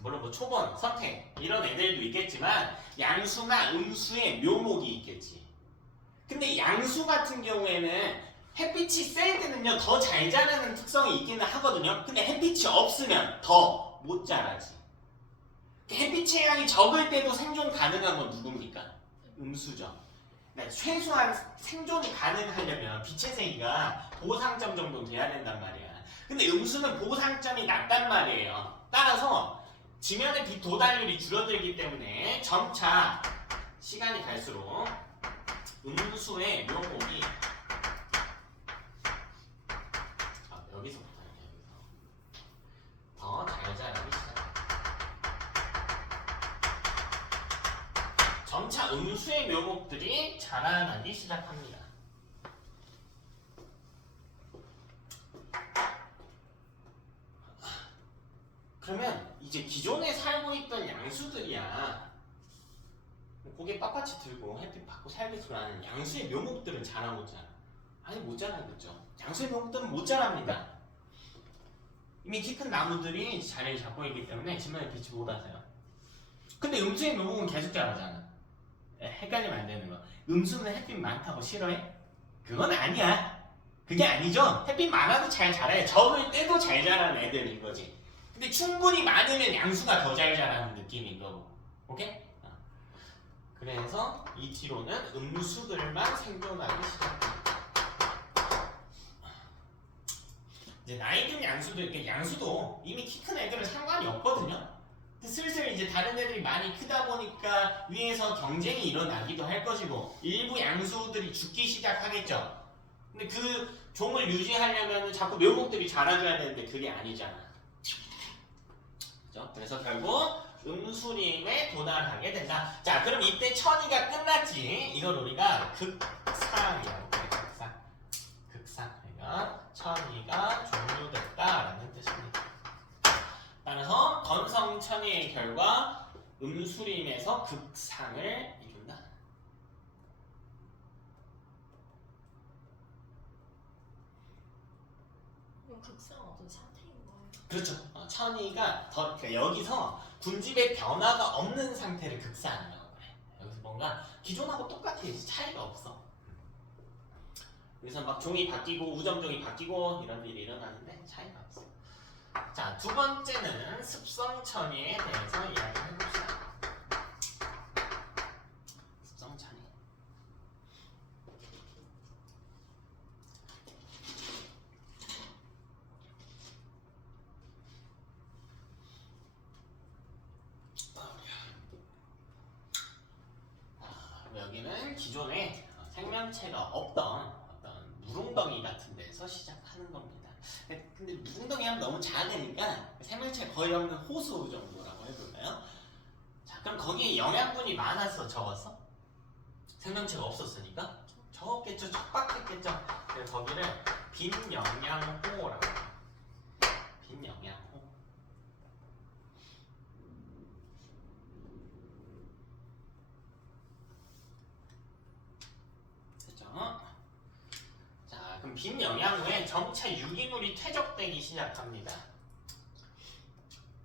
물론 뭐 초본, 선택 이런 애들도 있겠지만 양수나 음수의 묘목이 있겠지. 근데 양수 같은 경우에는 햇빛이 셀 때는요 더 잘 자라는 특성이 있기는 하거든요. 근데 햇빛이 없으면 더 못 자라지. 햇빛의 양이 적을 때도 생존 가능한 건 누굽니까? 음수죠. 그러니까 최소한 생존이 가능하려면 빛의 세기가 보상점 정도 돼야 된단 말이야. 근데 음수는 보상점이 낮단 말이에요. 따라서 지면의 빛 도달률이 줄어들기 때문에 점차 시간이 갈수록 음수의 묘목이 여기서부터 더 잘 자라기 시작합니다. 점차 음수의 묘목들이 자라나기 시작합니다. 그러면 이제 기존에 살고 있던 양수들이야. 고개 빳빳이 들고 햇빛 받고 살겠지만 양수의 묘목들은 자라 못 자라. 아니 못 자라겠죠. 양수의 묘목들은 못 자랍니다. 이미 키 큰 나무들이 자리를 잡고 있기 때문에 지면에 빛이 못 와서요. 근데 음수의 묘목은 계속 자라잖아. 헷갈리면 안 되는 거. 음수는 햇빛 많다고 싫어해? 그건 아니야. 그게 아니죠. 햇빛 많아도 잘 자라요. 적을 때도 잘 자라는 애들인 거지. 근데 충분히 많으면 양수가 더 잘 자라는 느낌인 거고. 오케이? 그래서 이 뒤로는 음수들만 생존하기 시작합니다. 이제 나이 든 양수들, 양수도 이미 키 큰 애들은 상관이 없거든요. 근데 슬슬 이제 다른 애들이 많이 크다 보니까 위에서 경쟁이 일어나기도 할 것이고 일부 양수들이 죽기 시작하겠죠. 근데 그 종을 유지하려면 자꾸 묘목들이 자라줘야 되는데 그게 아니잖아. 그죠? 그래서 결국 음수림에 도달하게 된다. 자, 그럼 이때 천이가 끝났지. 이걸 우리가 극상이라고 그래. 극상. 극상. 그러면 천이가 종료됐다라는 뜻입니다. 따라서 건성천이의 결과 음수림에서 극상을 이룬다. 그럼 극상은 어떤 상태인 거예요? 그렇죠. 천이가 그러니까 여기서 군집의 변화가 없는 상태를 극상이라고 그래. 여기서 뭔가 기존하고 똑같아. 차이가 없어. 그래서 막 종이 바뀌고 우점종이 바뀌고 이런 일이 일어나는데 차이가 없어. 자, 두 번째는 습성천이에 대해서 이야기해 봅시다. 습성천이. 여기는 기존에 생명체가 없던 어떤 무릉덩이 같은 데서 시작하는 겁니다. 근데 무릉덩이 하면 너무 작으니까 생명체가 거의 없는 호수 정도라고 해볼까요? 자, 그럼 거기에 영양분이 많아서 적었어? 생명체가 없었으니까? 적었겠죠. 척박했겠죠. 그래서 거기를 빈영양호라고 해요. 빈영양호. 자, 그럼 빈영양후에 점차 유기물이 퇴적되기 시작합니다.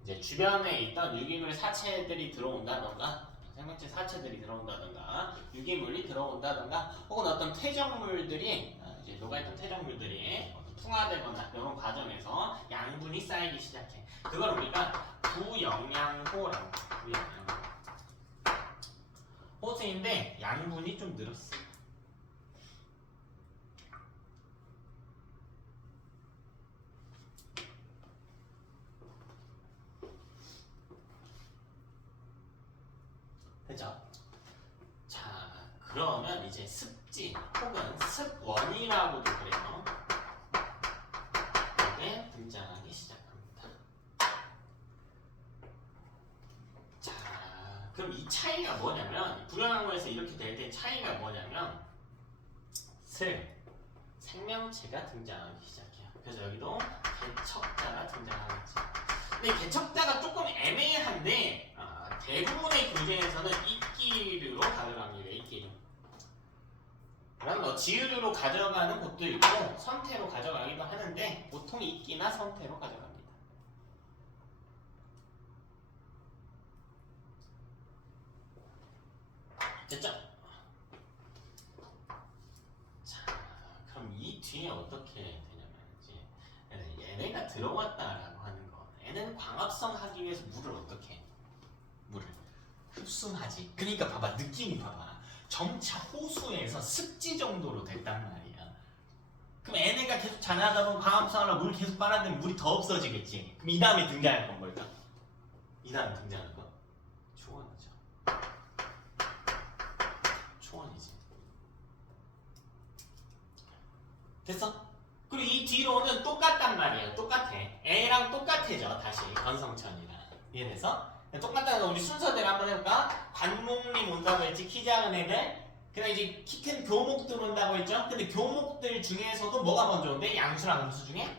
이제 주변에 있던 유기물 사체들이 들어온다던가 생명체 사체들이 들어온다던가 유기물이 들어온다던가 혹은 어떤 퇴적물들이 이제 녹아있던 퇴적물들이 풍화되거나 이런 과정에서 양분이 쌓이기 시작해. 그걸 우리가 부영양호라고 부영양호. 호수인데 양분이 좀 늘었어. 되죠? 자, 그러면 이제 습지 혹은 습원이라고도 그래요. 이게 등장하기 시작합니다. 자, 그럼 이 차이가 뭐냐면 부영양호에서 이렇게 될 때 차이가 뭐냐면 생명체가 등장하기 시작해요. 그래서 여기도 개척자가 등장하겠죠. 근데 개척자가 조금 애매한데 대부분의 교재에서는 이끼류로 가져갑니다. 이끼류. 그럼 뭐 지으류로 가져가는 곳도 있고 선태로 가져가기도 하는데 보통 이끼나 선태로 가져갑니다. 됐죠? 자, 그럼 이 뒤에 어떻게 되냐면 이제 얘네가 들어왔다라고 하는 거. 얘는 광합성 하기 위해서 물을 어떻게 해? 물을 흡수하지. 그러니까 봐봐, 느낌이 봐봐. 점차 호수에서 습지 정도로 됐단 말이야. 그럼 얘네가 계속 자라다 보면 광합성하려고 물 계속 빨아들이면 물이 더 없어지겠지. 그럼 이 다음에 등장할 건 뭘까? 이 다음에 등장할 건 초원이죠. 초원이지. 됐어? 그리고 이 뒤로는 똑같단 말이에요. 똑같아. A랑 똑같아져. 다시 건성천이랑. 이해돼서? 똑같다는 거 우리 순서대로 한번 해볼까? 관목림 온다고 했지. 키 작은 애들. 그다음 이제 키 큰 교목들 온다고 했죠. 근데 교목들 중에서도 뭐가 먼저 온대? 양수랑 음수 중에?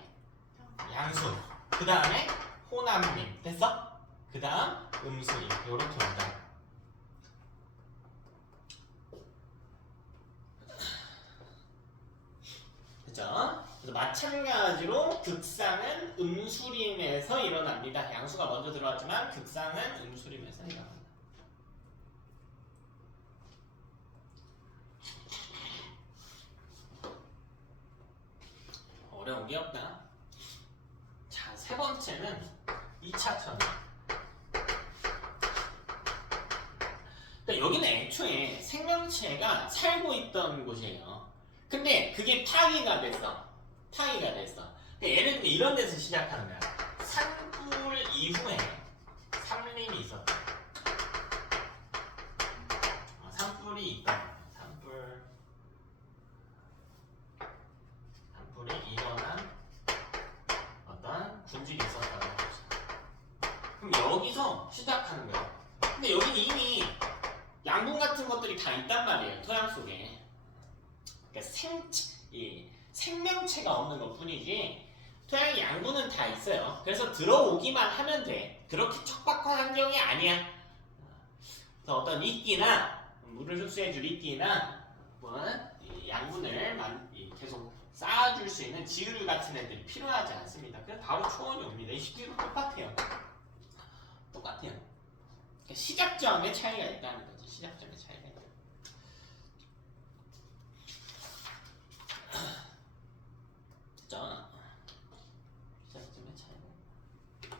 양수. 그 다음에 호남림 됐어? 그 다음 음수림 요렇게 온다. 그죠? 그래서 마찬가지로 극상은 음수림에서 일어납니다. 양수가 먼저 들어왔지만 극상은 음수림에서 일어납니다. 어려운 게 없다. 자, 세 번째는 2차 천리. 그러니까 여기는 애초에 생명체가 살고 있던 곳이에요. 근데 그게 타기가 됐어. 타기가 됐어. 그러니까 예를 들면 이런 데서 시작하는 거야. 산불 이후에 산림이 있었다. 산불이 있다. 산불이 일어난 어떤 군직이 있었다고 합시다. 그럼 여기서 시작하는 거야. 근데 여기는 이미 양분 같은 것들이 다 있단 말이에요. 토양 속에. 그러니까 생명체가 없는 것 뿐이지 토양에 양분은 다 있어요. 그래서 들어오기만 하면 돼. 그렇게 척박한 환경이 아니야. 그래서 어떤 이끼나 물을 흡수해줄 이끼나 뭐 양분을 계속 쌓아줄 수 있는 지유류 같은 애들이 필요하지 않습니다. 그래서 바로 초원이 옵니다. 이 시기도 똑같아요. 똑같아요. 그러니까 시작점에 차이가 있다는 거지. 시작점에 차이가 있다. 자, 시작점에 차이가.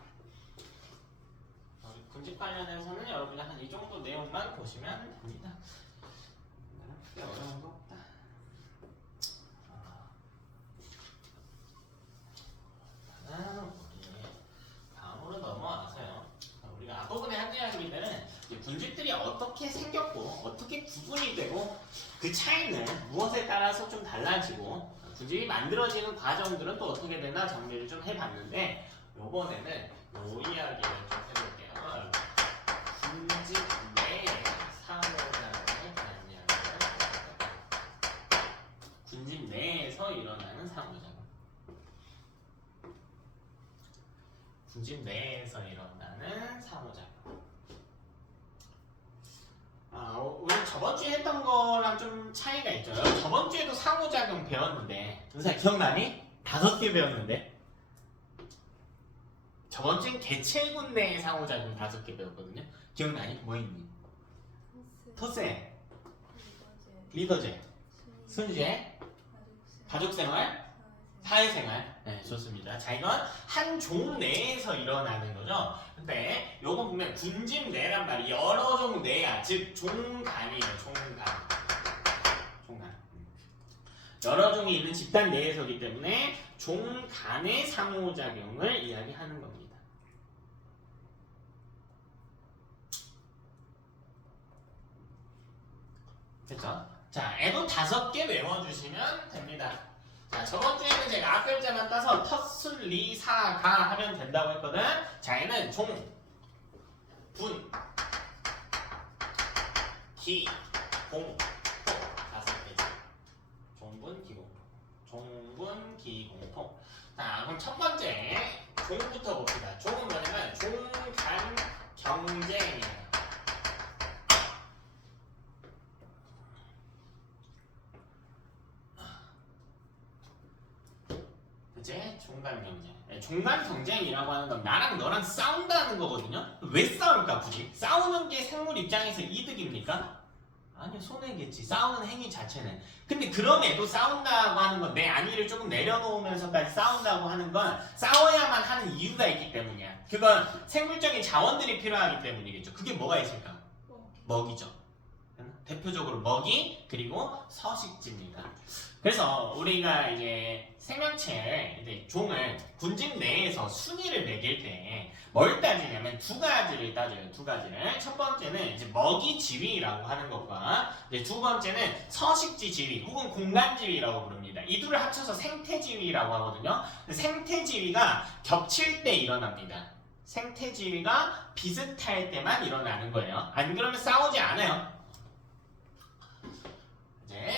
군집 관련해서는 여러분이 한 이 정도 내용만 보시면 됩니다. 크게 어려운 거 없다. 다음으로 넘어와서요. 우리가 앞부분에 한 이야기들은 군집들이 어떻게 생겼고 어떻게 구분이 되고 그 차이는 무엇에 따라서 좀 달라지고 군집이 만들어지는 과정들은 또 어떻게 되나 정리를 좀 해봤는데 요번에는 요 이야기를 좀 해볼게요. 군집 내 상호작용에 대한 이야기를 해볼게요. 군집 내에서 일어나는 상호작용. 군집 내에서 일어나는 상호작용. 우리 저번 주에 했던 거랑 좀 차이가 있죠. 저번 주에도 상호작용 배웠는데, 은사 기억나니? 5개 배웠는데. 저번 주엔 개체군 내의 상호작용 5개 배웠거든요. 기억나니? 뭐 있니? 토세, 리더제, 순재, 가족생활, 사회생활. 네, 좋습니다. 자, 이건 한 종 내에서 일어나는 거죠. 근데 요거 보면 군집 내란 말이 여러 종 내야. 즉 종간이에요. 종간. 여러 종이 있는 집단 내에서기 때문에 종 간의 상호작용을 이야기하는 겁니다. 됐죠? 자, 애도 5개 외워주시면 됩니다. 자, 저번 주에는 제가 앞글자만 따서 텃순리사가 하면 된다고 했거든. 자, 얘는 종, 분, 기, 공, 토 5개지. 종분, 기공, 종분, 기공토. 자, 그럼 첫 번째 종부터 봅시다. 종은 뭐냐면 종간 경쟁이에요. 이제 종간 경쟁. 종간 경쟁이라고 하는 건 나랑 너랑 싸운다는 거거든요. 왜 싸울까 굳이? 싸우는 게 생물 입장에서 이득입니까? 아니요, 손해겠지. 싸우는 행위 자체는. 근데 그럼에도 싸운다고 하는 건 내 안위를 조금 내려놓으면서까지 싸운다고 하는 건 싸워야만 하는 이유가 있기 때문이야. 그건 생물적인 자원들이 필요하기 때문이겠죠. 그게 뭐가 있을까? 먹이죠. 대표적으로 먹이 그리고 서식지입니다. 그래서 우리가 이제 생명체를 이제 종을 군집 내에서 순위를 매길 때 뭘 따지냐면 2가지를 따져요. 2가지를. 첫 번째는 이제 먹이 지위라고 하는 것과 이제 두 번째는 서식지 지위 혹은 공간 지위라고 부릅니다. 이 둘을 합쳐서 생태 지위라고 하거든요. 생태 지위가 겹칠 때 일어납니다. 생태 지위가 비슷할 때만 일어나는 거예요. 안 그러면 싸우지 않아요. 이제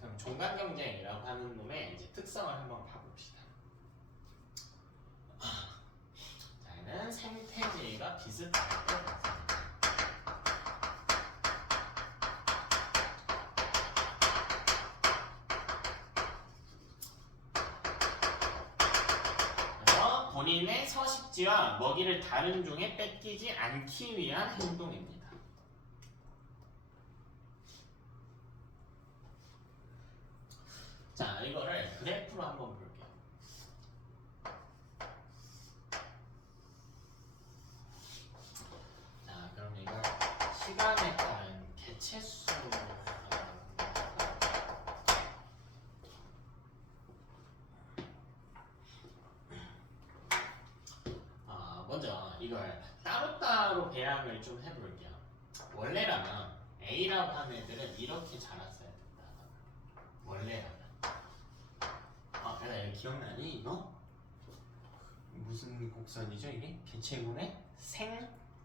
그럼 종간 경쟁이라고 하는 놈의 이제 특성을 한번 봐봅시다. 본인의 서식지와 먹이를 다른 종에 뺏기지 않기 위한 행동입니다. 자, 이거를 그래프로 한번 볼게요. 자, 그럼 이거 시간에 따른 개체수 먼저 이걸 따로따로 배양을 좀 해볼게요. 원래라면 A라고 하는 애들은 이렇게 자랐어야 된다. 원래라면. 내가 기억나니 이거? 무슨 곡선이죠 이게? 개체군의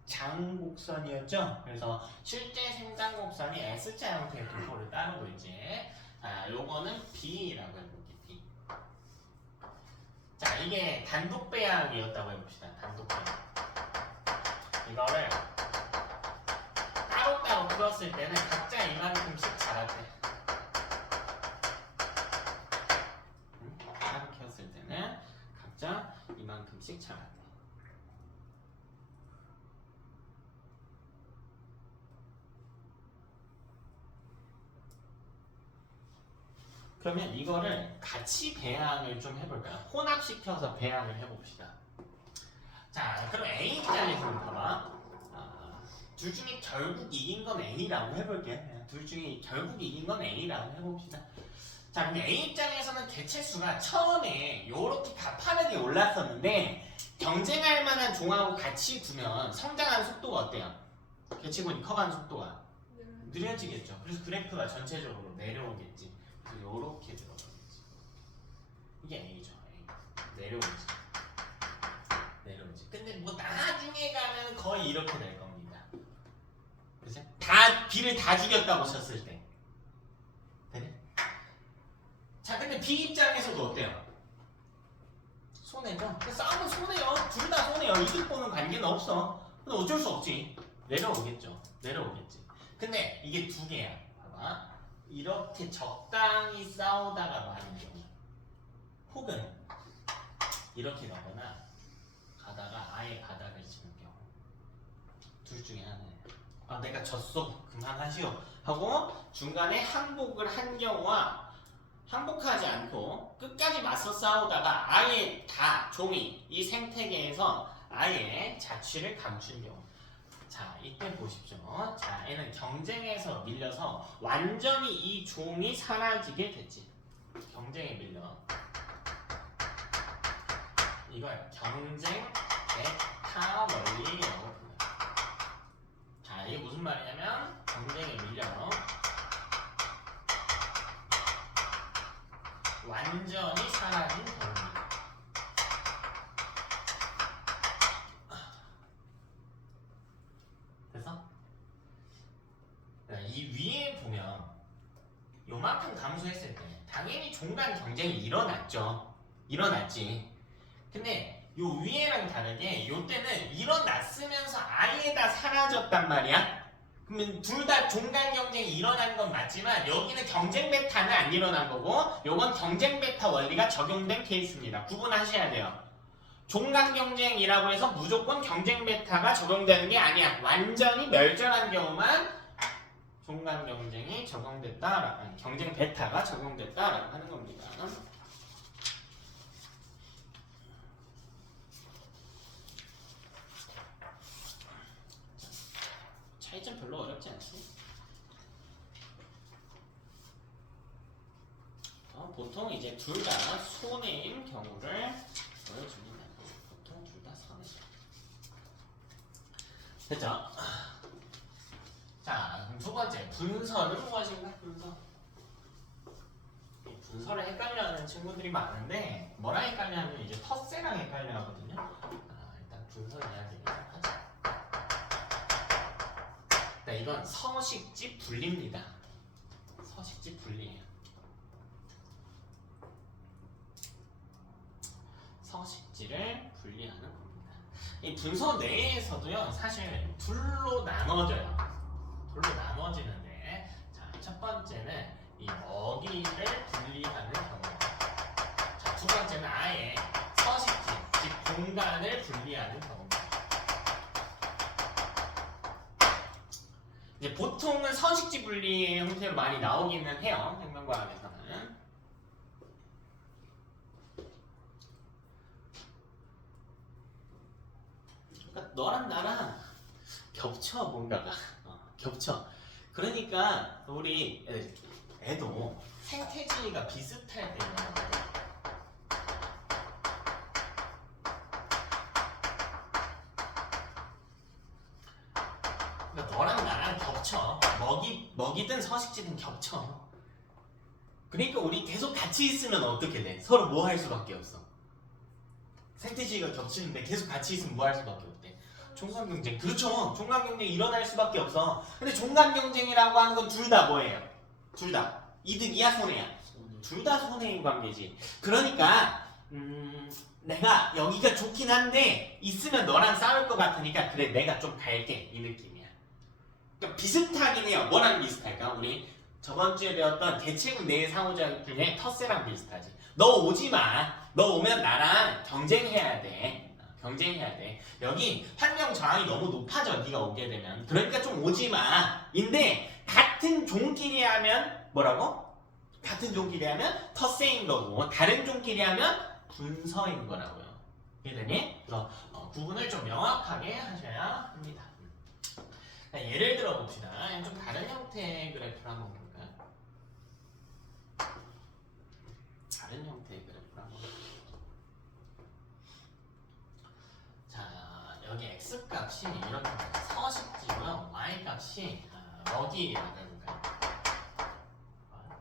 생장곡선이었죠? 그래서 실제 생장곡선이 S자 형태의 도포를 따르고 있지. 자, 요거는 B라고 해볼게. B. 자, 이게 단독 배양이었다고 해봅시다. 단독 배양. 이거를 따로따로 풀었을 때는 각자 이만큼씩 자랐대. 따로 키웠을 때는 각자 이만큼씩 자랐대. 그러면 이거를 같이 배양을 좀 해볼까요? 혼합시켜서 배양을 해봅시다. 자, 그럼 A 입장에서는 봐봐. 둘 중에 결국 이긴 건 A라고 해볼게. 둘 중에 결국 이긴 건 A라고 해봅시다. 자, 근데 A 입장에서는 개체수가 처음에 요렇게 가파르게 올랐었는데 경쟁할 만한 종하고 같이 두면 성장하는 속도가 어때요? 개체군이 커가는 속도가 느려지겠죠. 그래서 그래프가 전체적으로 내려오겠지. 그래서 요렇게 들어가겠지. 이게 A죠. A. 내려오지. 근데 뭐 나중에 가면 거의 이렇게 될 겁니다. 그죠? 다 B를 다 죽였다고 쳤을 때. 되네? 자, 근데 B 입장에서도 어때요? 손해죠? 싸움은 손해요. 둘 다 손해요. 이득 보는 관계는 없어. 근데 어쩔 수 없지. 내려오겠죠. 근데 이게 두 개야. 봐봐. 이렇게 적당히 싸우다가 마는 경우. 혹은 이렇게 가거나 가다가 아예 바닥을 치는 경우. 둘 중에 하나예요. 내가 졌어. 그만하시오. 하고 중간에 항복을 한 경우와 항복하지 않고 끝까지 맞서 싸우다가 아예 다 종이 이 생태계에서 아예 자취를 감춘 경우. 자, 이때 보십시오. 자, 얘는 경쟁에서 밀려서 완전히 이 종이 사라지게 됐지. 경쟁에 밀려. 이걸 경쟁 베타 원리라고 불러요. 자, 이게 무슨 말이냐면 경쟁에 밀려 완전히 사라진 경우입니다. 그래서 이 위에 보면 요만큼 감소했을 때 당연히 종간 경쟁이 일어났지. 근데 요 위에랑 다르게 요 때는 일어났으면서 아예 다 사라졌단 말이야. 그러면 둘 다 종간 경쟁이 일어난 건 맞지만 여기는 경쟁 베타는 안 일어난 거고 요건 경쟁 베타 원리가 적용된 케이스입니다. 구분하셔야 돼요. 종간 경쟁이라고 해서 무조건 경쟁 베타가 적용되는 게 아니야. 완전히 멸절한 경우만 종간 경쟁이 적용됐다, 경쟁 베타가 적용됐다라고 하는 겁니다. 차이점 별로 어렵지 않지? 보통 이제 둘 다 손해인 경우를 보여줍니다. 보통 둘 다 손해. 됐죠? 자, 그럼 두 번째 분서는 무엇인가? 분서. 분서를 헷갈려하는 친구들이 많은데 뭐랑 헷갈려하면 이제 텃세랑 헷갈려하거든요. 일단 분서 이야기를 하자. 네, 이건 서식지 분리입니다. 서식지 분리예요. 서식지를 분리하는 겁니다. 이 분서 내에서도요, 사실 둘로 나눠져요. 둘로 나눠지는데, 자, 첫 번째는 이 먹이를 분리하는 경우. 자, 두 번째는 아예 서식지, 즉 중간을 분리하는 경우입니다. 이제 보통은 서식지 분리의 형태로 많이 나오기는 해요. 생명과학에서는. 그러니까 너랑 나랑 겹쳐 뭔가가 겹쳐. 그러니까 우리 애도 생태지위가 비슷할 때는 그러니까 너랑 나랑 겹쳐. 먹이든 서식지든 겹쳐. 그러니까 우리 계속 같이 있으면 어떻게 돼? 서로 뭐 할 수밖에 없어. 생태지위가 겹치는데 계속 같이 있으면 뭐 할 수밖에 없대? 종간 경쟁. 그렇죠. 종간 경쟁이 일어날 수밖에 없어. 근데 종간 경쟁이라고 하는 건 둘 다 뭐예요? 둘 다 이득이야 손해야? 둘 다 손해인 관계지. 그러니까 내가 여기가 좋긴 한데 있으면 너랑 싸울 것 같으니까 그래 내가 좀 갈게 이 느낌이야. 그러니까 비슷하긴 해요. 뭐랑 비슷할까? 우리 저번 주에 배웠던 대체군 내의 상호작용 중에 텃세랑 비슷하지. 너 오지 마. 너 오면 나랑 경쟁해야 돼. 경쟁해야 돼. 여기 환경 저항이 너무 높아져. 네가 오게 되면. 그러니까 좀 오지 마. 인데 같은 종끼리 하면 뭐라고? 같은 종끼리 하면 텃세인 거고 다른 종끼리 하면 분서인 거라고요. 이해되니? 그래서 구분을 좀 명확하게 하셔야 합니다. 예를 들어 봅시다. 좀 다른 형태의 그래프를 한번 볼까요? 다른 형태의 그래프를 한번 볼까요? 자, 여기 x 값이 이렇게 서식지고요. y 값이 먹이라고 해볼까요?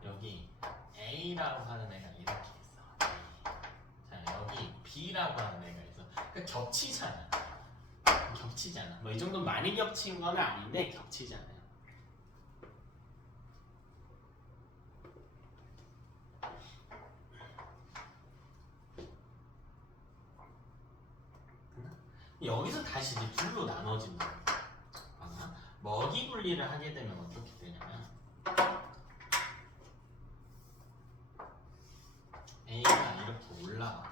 여기 a라고 하는 애가 이렇게 있어. 자, 여기 b라고 하는 애가 있어. 그러니까 겹치잖아. 겹치잖아. 뭐 이 정도는 많이 겹친 건 아닌데 겹치잖아요. 여기서 다시 이제 둘로 나눠진다. 먹이 분리를 하게 되면 어떻게 되냐면 A가 이렇게 올라와.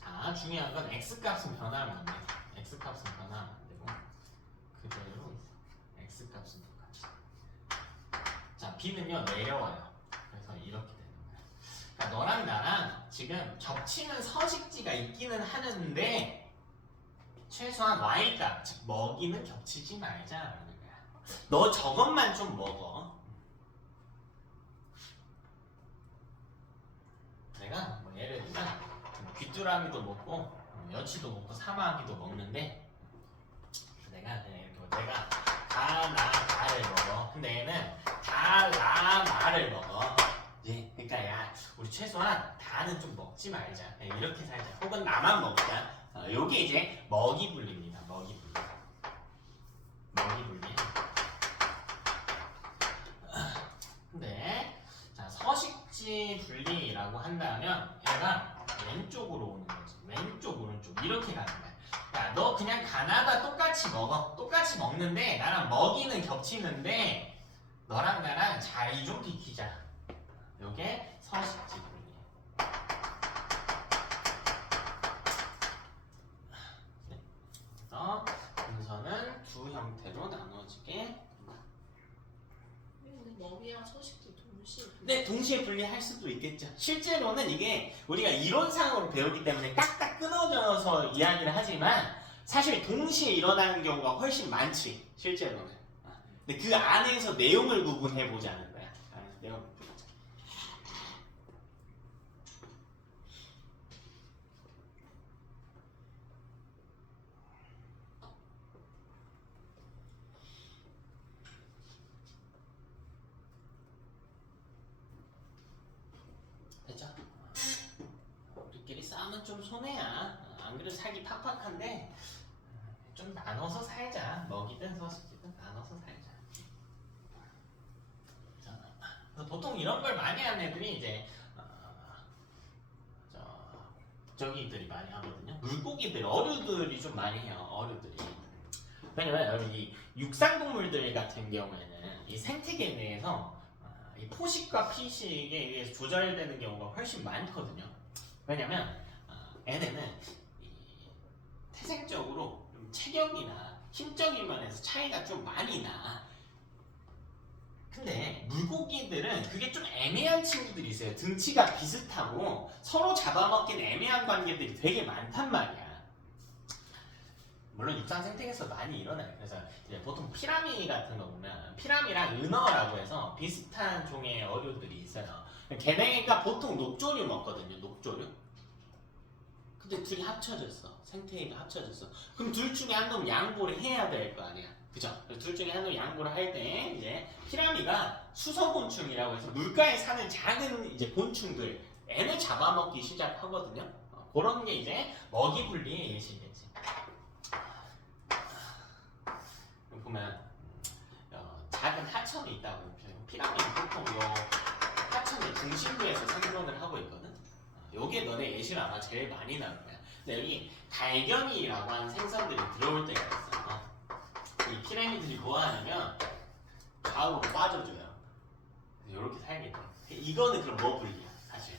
자, 중요한 건 x 값은 변하면 안 돼. x 값은 변하면 안 되고 그대로 있어. x 값은 똑같이. 자, b는요 내려와요. 그래서 이렇게 되는 거야. 그러니까 너랑 나랑 지금 겹치는 서식지가 있기는 하는데 최소한 y값, 즉 먹이는 겹치지 말자라는 거야. 너 저것만 좀 먹어. 내가 뭐 예를 들면 귀뚜라미도 먹고 여치도 먹고 사마귀도 먹는데 내가 그냥 이렇게 내가 다를 먹어. 근데 얘는 다를 먹어. 예, 그러니까 야 우리 최소한 다는 좀 먹지 말자. 이렇게 살자. 혹은 나만 먹자. 요게 이제 먹이 분리입니다. 먹이 분리. 먹이 분리. 근데 자 서식지 분리라고 한다면 얘가 왼쪽으로 오는 거지. 왼쪽 오른쪽 이렇게 가는 거야. 야 너 그냥 가나다 똑같이 먹어. 똑같이 먹는데 나랑 먹이는 겹치는데 너랑 나랑 자리 좀 비키자. 요게 서식지 분리. 그래서 분선은 두 형태로 나눠지게 된다. 근데 먹이랑 서식지 동시에. 네, 동시에 분리할 수도 있겠죠. 실제로는 이게 우리가 이론상으로 배우기 때문에 딱딱 끊어져서 이야기를 하지만 사실 동시에 일어나는 경우가 훨씬 많지. 실제로는. 근데 그 안에서 내용을 구분해 보자는 거야. 내용을 구분하자. 됐죠? 우리끼리 싸우면 좀 손해야. 안 그래도 살기 팍팍한데 좀 나눠서 살자. 먹이든 서식지든 나눠서 살자. 자, 그래서 보통 이런 걸 많이 하는 애들이 이제 저기들이 많이 하거든요. 물고기들, 어류들이 좀 많이 해요. 어류들이. 왜냐면 이 육상동물들 같은 경우에는 이 생태계 내에서 이 포식과 피식에 의해서 조절되는 경우가 훨씬 많거든요. 왜냐면 얘네는 태생적으로 좀 체격이나 힘적인 면에서 차이가 좀 많이 나. 근데 물고기들은 그게 좀 애매한 친구들이 있어요. 등치가 비슷하고 서로 잡아먹긴 애매한 관계들이 되게 많단 말이야. 물론 육상 생태계에서 많이 일어나요. 그래서 이제 보통 피라미 같은 거 보면 피라미랑 은어라고 해서 비슷한 종의 어류들이 있어요. 걔네가 보통 녹조류 먹거든요. 녹조류. 근데 둘이 합쳐졌어. 생태계가 합쳐졌어. 그럼 둘 중에 한 놈 양보를 해야 될 거 아니야. 그죠? 둘 중에 한 놈 양보를 할 때 이제 피라미가 수소곤충이라고 해서 물가에 사는 작은 이제 곤충들 애를 잡아먹기 시작하거든요. 그런 게 이제 먹이 분리의 예시겠지. 보면 작은 하천이 있다고. 피라미는 보통 요 하천의 중심부에서 생존을 하고 있거든. 요게 너네 예시로 아마 제일 많이 나올 거야. 근데 여기 갈견이라고 하는 생선들이 들어올 때가 있어. 이 피라미들이 뭐 하냐면 좌우로 빠져줘요. 이렇게 살게 돼. 이거는 그럼 뭐 분리야? 사실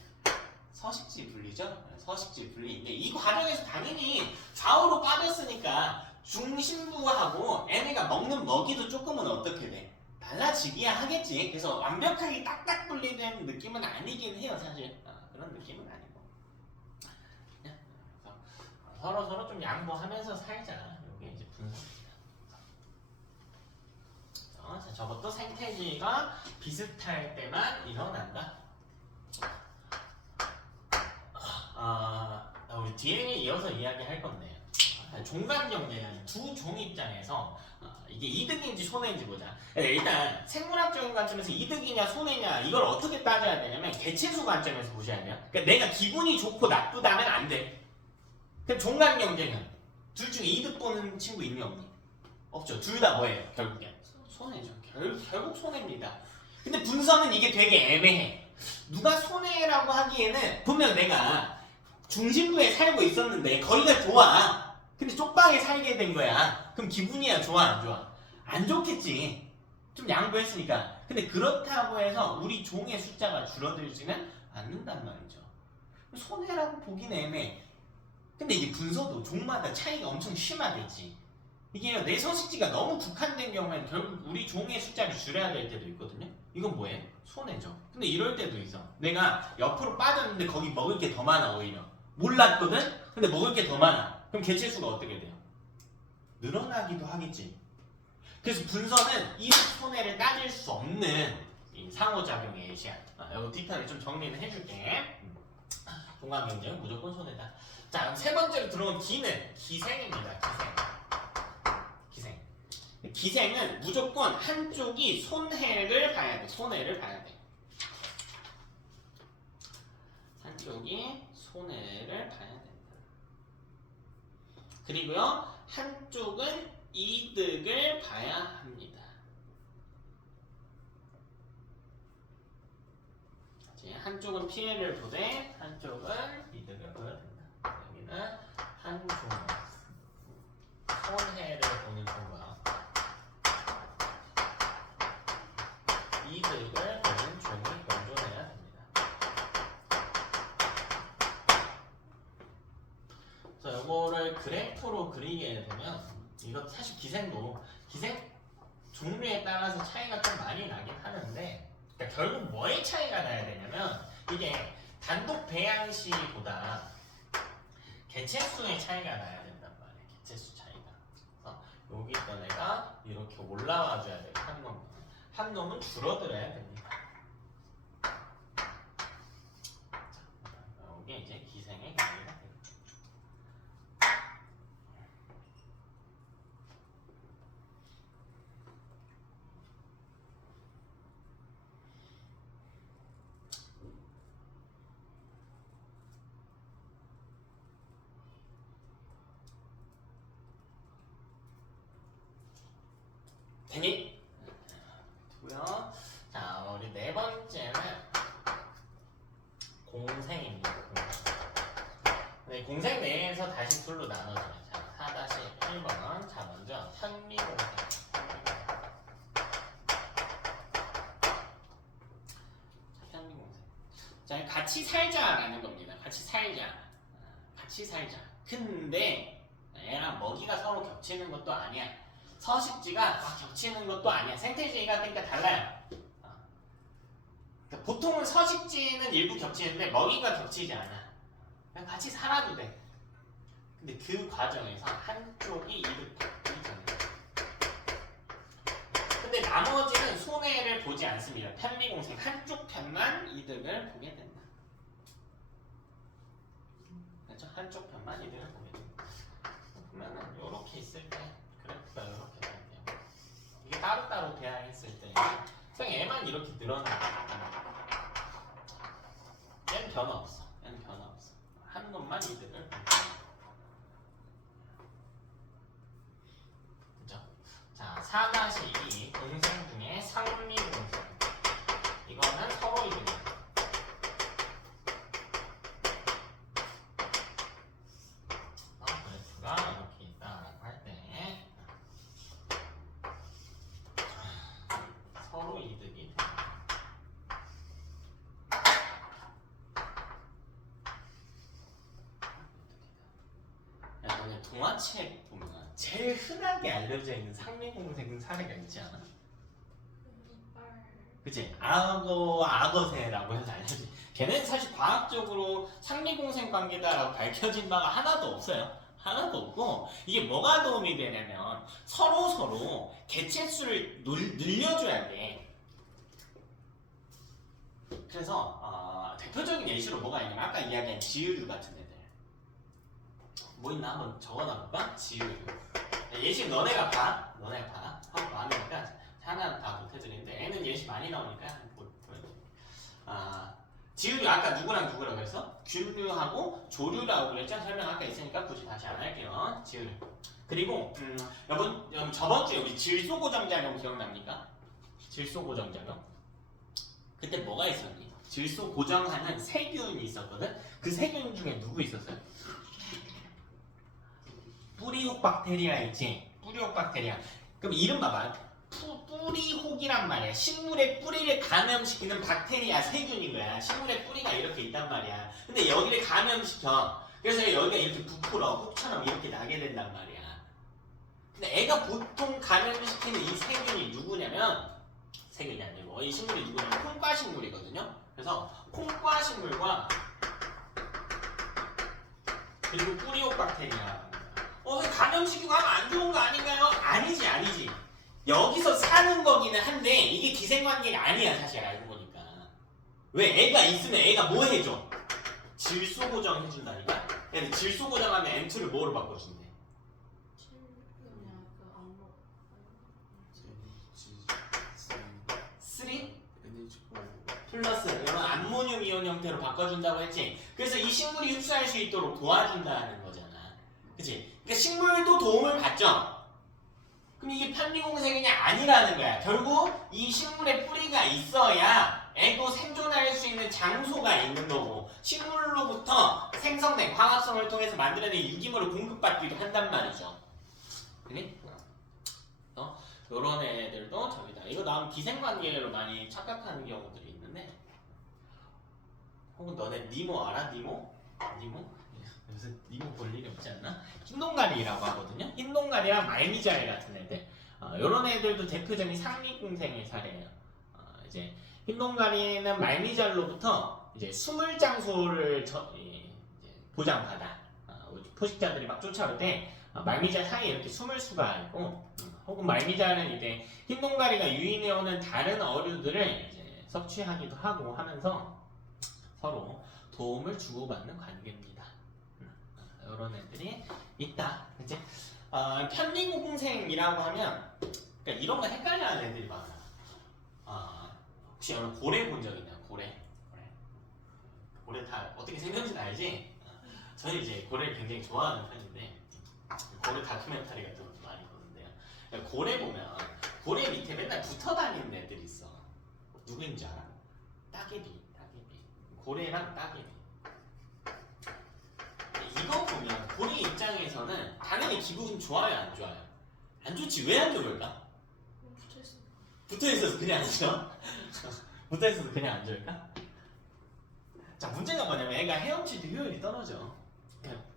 서식지 분리죠. 서식지 분리인데 이 과정에서 당연히 좌우로 빠졌으니까 중심부하고 얘네가 먹는 먹이도 조금은 어떻게 돼? 달라지기야 하겠지. 그래서 완벽하게 딱딱 분리된 느낌은 아니긴 해요, 사실. 그런 느낌은 아니고. 그래서 서로 좀 양보하면서 살자. 이게 이제 분석입니다. 자, 저것도 생태계가 비슷할 때만 일어난다. 우리 뒤에 이어서 이야기할 건데. 종간경제는 두 종 입장에서 이게 이득인지 손해인지 보자. 일단 생물학적인 관점에서 이득이냐 손해냐 이걸 어떻게 따져야 되냐면 개체수 관점에서 보셔야 돼요. 그러니까 내가 기분이 좋고 나쁘다면 안 돼. 그럼 종간경제는 둘 중에 이득 보는 친구 있니 없니? 없죠. 둘 다 뭐예요? 결국엔 손해죠. 결국 손해입니다. 근데 분선은 이게 되게 애매해. 누가 손해라고 하기에는 분명 내가 중심부에 살고 있었는데 거기가 좋아. 근데 쪽방에 살게 된 거야. 그럼 기분이야 좋아 안 좋아? 안 좋겠지. 좀 양보했으니까. 근데 그렇다고 해서 우리 종의 숫자가 줄어들지는 않는단 말이죠. 손해라고 보긴 애매해. 근데 이제 분서도 종마다 차이가 엄청 심하겠지. 이게 내 서식지가 너무 국한된 경우에는 결국 우리 종의 숫자를 줄여야 될 때도 있거든요. 이건 뭐예요? 손해죠. 근데 이럴 때도 있어. 내가 옆으로 빠졌는데 거기 먹을 게 더 많아 오히려. 몰랐거든? 근데 먹을 게 더 많아. 그럼 개체수가 어떻게 돼요? 늘어나기도 하겠지. 그래서 분선은 이 손해를 따질 수 없는 이 상호작용의 예시야. 이거 디테일을 좀 정리는 해줄게. 종간경제는 무조건 손해다. 자, 그럼 세 번째로 들어온 기는 기생입니다. 기생은 무조건 한쪽이 손해를 봐야 돼. 손해를 봐야 돼. 한쪽이 손해를 봐야 된다. 그리고요, 한쪽은 이득을 봐야 합니다. 한쪽은 피해를 보되 한쪽은 이득을 보여야 된다. 여기는 한 종 손해를 보는 종과 이득을 보는 종이 공존해야 됩니다. 자, 요거를 그래프로 그리게 되면 이거 사실 기생도 기생 종류에 따라서 차이가 좀 많이 나긴 하는데, 그러니까 결국 뭐에 차이가 나야 되냐면 이게 단독 배양시보다 개체수의 차이가 나야 된단 말이에요. 개체수 차이가. 그래서 여기 있던 애가 이렇게 올라와 줘야 돼요. 한 놈은 줄어들어야 됩니다. 자, 이게 이제 기생의 경우가 됩니다. 되니? 고요. 자, 우리 네 번째는 공생입니다. 네, 공생 내에서 다시 둘로 나눠져요. 자, 4-1번. 자, 먼저 현미공생. 현미공생. 자, 같이 살자라는 겁니다. 같이 살자. 같이 살자. 근데 애랑 먹이가 서로 겹치는 것도 아니야. 서식지가 막 겹치는 것도 아니야. 생태지가 그러니까 달라요. 그러니까 보통은 서식지는 일부 겹치는데 먹이가 겹치지 않아. 그냥 같이 살아도 돼. 근데 그 과정에서 한쪽이 이득받기 전에. 근데 나머지는 손해를 보지 않습니다. 편리공생 한쪽 편만 이득을 보게 된다. 그렇죠? 한쪽 편만 이득을 보게 된다. 그러면은 이렇게 있을 때 그래프가 이렇게 돼요. 이게 따로따로 대항했을 때 그냥 얘만 이렇게 늘어나니까 얘는 변화 없어. 얘는 변화 없어. 한 놈만 이득을 본다. 그죠? 자, 4-2 공생 중에 상미 공생. 이거는 서로 이득이야. 그래프가 이렇게 있다라고 할 때 서로 이득이 돼. 동화책 보면 제일 흔하게 알려져 있는 상미공생 사례가 있지 않아? 그치? 악어새라고 해서 알려지. 걔는 사실 과학적으로 상미공생 관계다라고 밝혀진 바가 하나도 없어요. 하나도 없고 이게 뭐가 도움이 되냐면 서로 개체수를 늘려줘야 돼. 그래서 대표적인 예시로 뭐가 있냐면 아까 이야기한 지유류 같은 애들. 뭐 있나 한번 적어놔볼까? 지유류. 예시 너네가 봐. 너네가 봐. 한번 많으니까 하나 다 못해드리는데 애는 예시 많이 나오니까 보여드릴게요. 지유류 아까 누구랑 누구라고 해서 균류하고 조류라고 그랬죠? 설명 아까 있으니까 굳이 다시 안 할게요. 지유류. 그리고 여러분 저번 주에 우리 질소고정작용 기억납니까? 질소고정작용. 그때 뭐가 있었니? 질소고정하는 세균이 있었거든? 그 세균 중에 누구 있었어요? 뿌리혹 박테리아 있지? 뿌리혹 박테리아. 그럼 이름 봐봐. 뿌리혹이란 말이야. 식물의 뿌리를 감염시키는 박테리아 세균인 거야. 식물의 뿌리가 이렇게 있단 말이야. 근데 여기를 감염시켜. 그래서 여기가 이렇게 부풀어. 혹처럼 이렇게 나게 된단 말이야. 근데 애가 보통 감염시키는 이 세균이 누구냐면 세균이 아니고 이 식물이 누구냐면 콩과식물이거든요. 그래서 콩과식물과 그리고 뿌리혹 박테리아. 감염시키고 하면 안 좋은 거 아닌가요? 아니지. 여기서 사는 거기는 한데 이게 기생관계가 아니야 사실 알고 보니까. 왜? 애가 있으면 애가 뭐 해줘? 질소고정 해준다니까? 그래서 질소고정하면 M2를 뭐로 바꿔준대? 플러스 이런 암모늄 이온 형태로 바꿔준다고 했지. 그래서 이 식물이 흡수할 수 있도록 도와준다는 거잖아. 그치? 그러니까 식물도 도움을 받죠. 그럼 이게 편리공생이 아니라는 거야. 결국 이 식물의 뿌리가 있어야 애도 생존할 수 있는 장소가 있는 거고 식물로부터 생성된 광합성을 통해서 만들어낸 유기물을 공급받기도 한단 말이죠. 그니? 요런 애들도 저기다. 이거 나오면 기생관계로 많이 착각하는 경우들이 있는데 혹은 너네 니모 알아? 니모? 무슨 니모 볼 일이 없지 않나? 흰동가리라고 하거든요. 흰동가리랑 말미잘 같은 애들. 요런 애들도 대표적인 상미공생의 사례예요. 이제 흰동가리는 말미잘로부터 이제 숨을 장소를 보장받아. 포식자들이 막 쫓아올 때 말미잘 사이에 이렇게 숨을 수가 있고, 혹은 말미잘은 이제 흰동가리가 유인해오는 다른 어류들을 이제 섭취하기도 하고 하면서 서로 도움을 주고받는 관계입니다. 이런 애들이 있다. 이제 편리공생이라고 하면 그러니까 이런 거 헷갈려하는 애들이 많아. 혹시 여러분 고래 본 적 있나요? 고래 다 어떻게 생겼는지 알지? 저는 이제 고래를 굉장히 좋아하는 편인데 고래 다큐멘터리 같은 것도 많이 보는데요. 고래 보면 고래 밑에 맨날 붙어 다니는 애들이 있어. 누구인지 알아? 따개비. 고래랑 따개비. 이거 보면 고래 입장에서는 당연히 기분 좋아요, 안 좋아요? 안 좋지. 왜 안 좋을까? 붙어있어서 그냥 안 좋아? 붙어있어서 그냥 안 좋을까? 자, 문제가 뭐냐면 애가 헤엄칠 때 효율이 떨어져.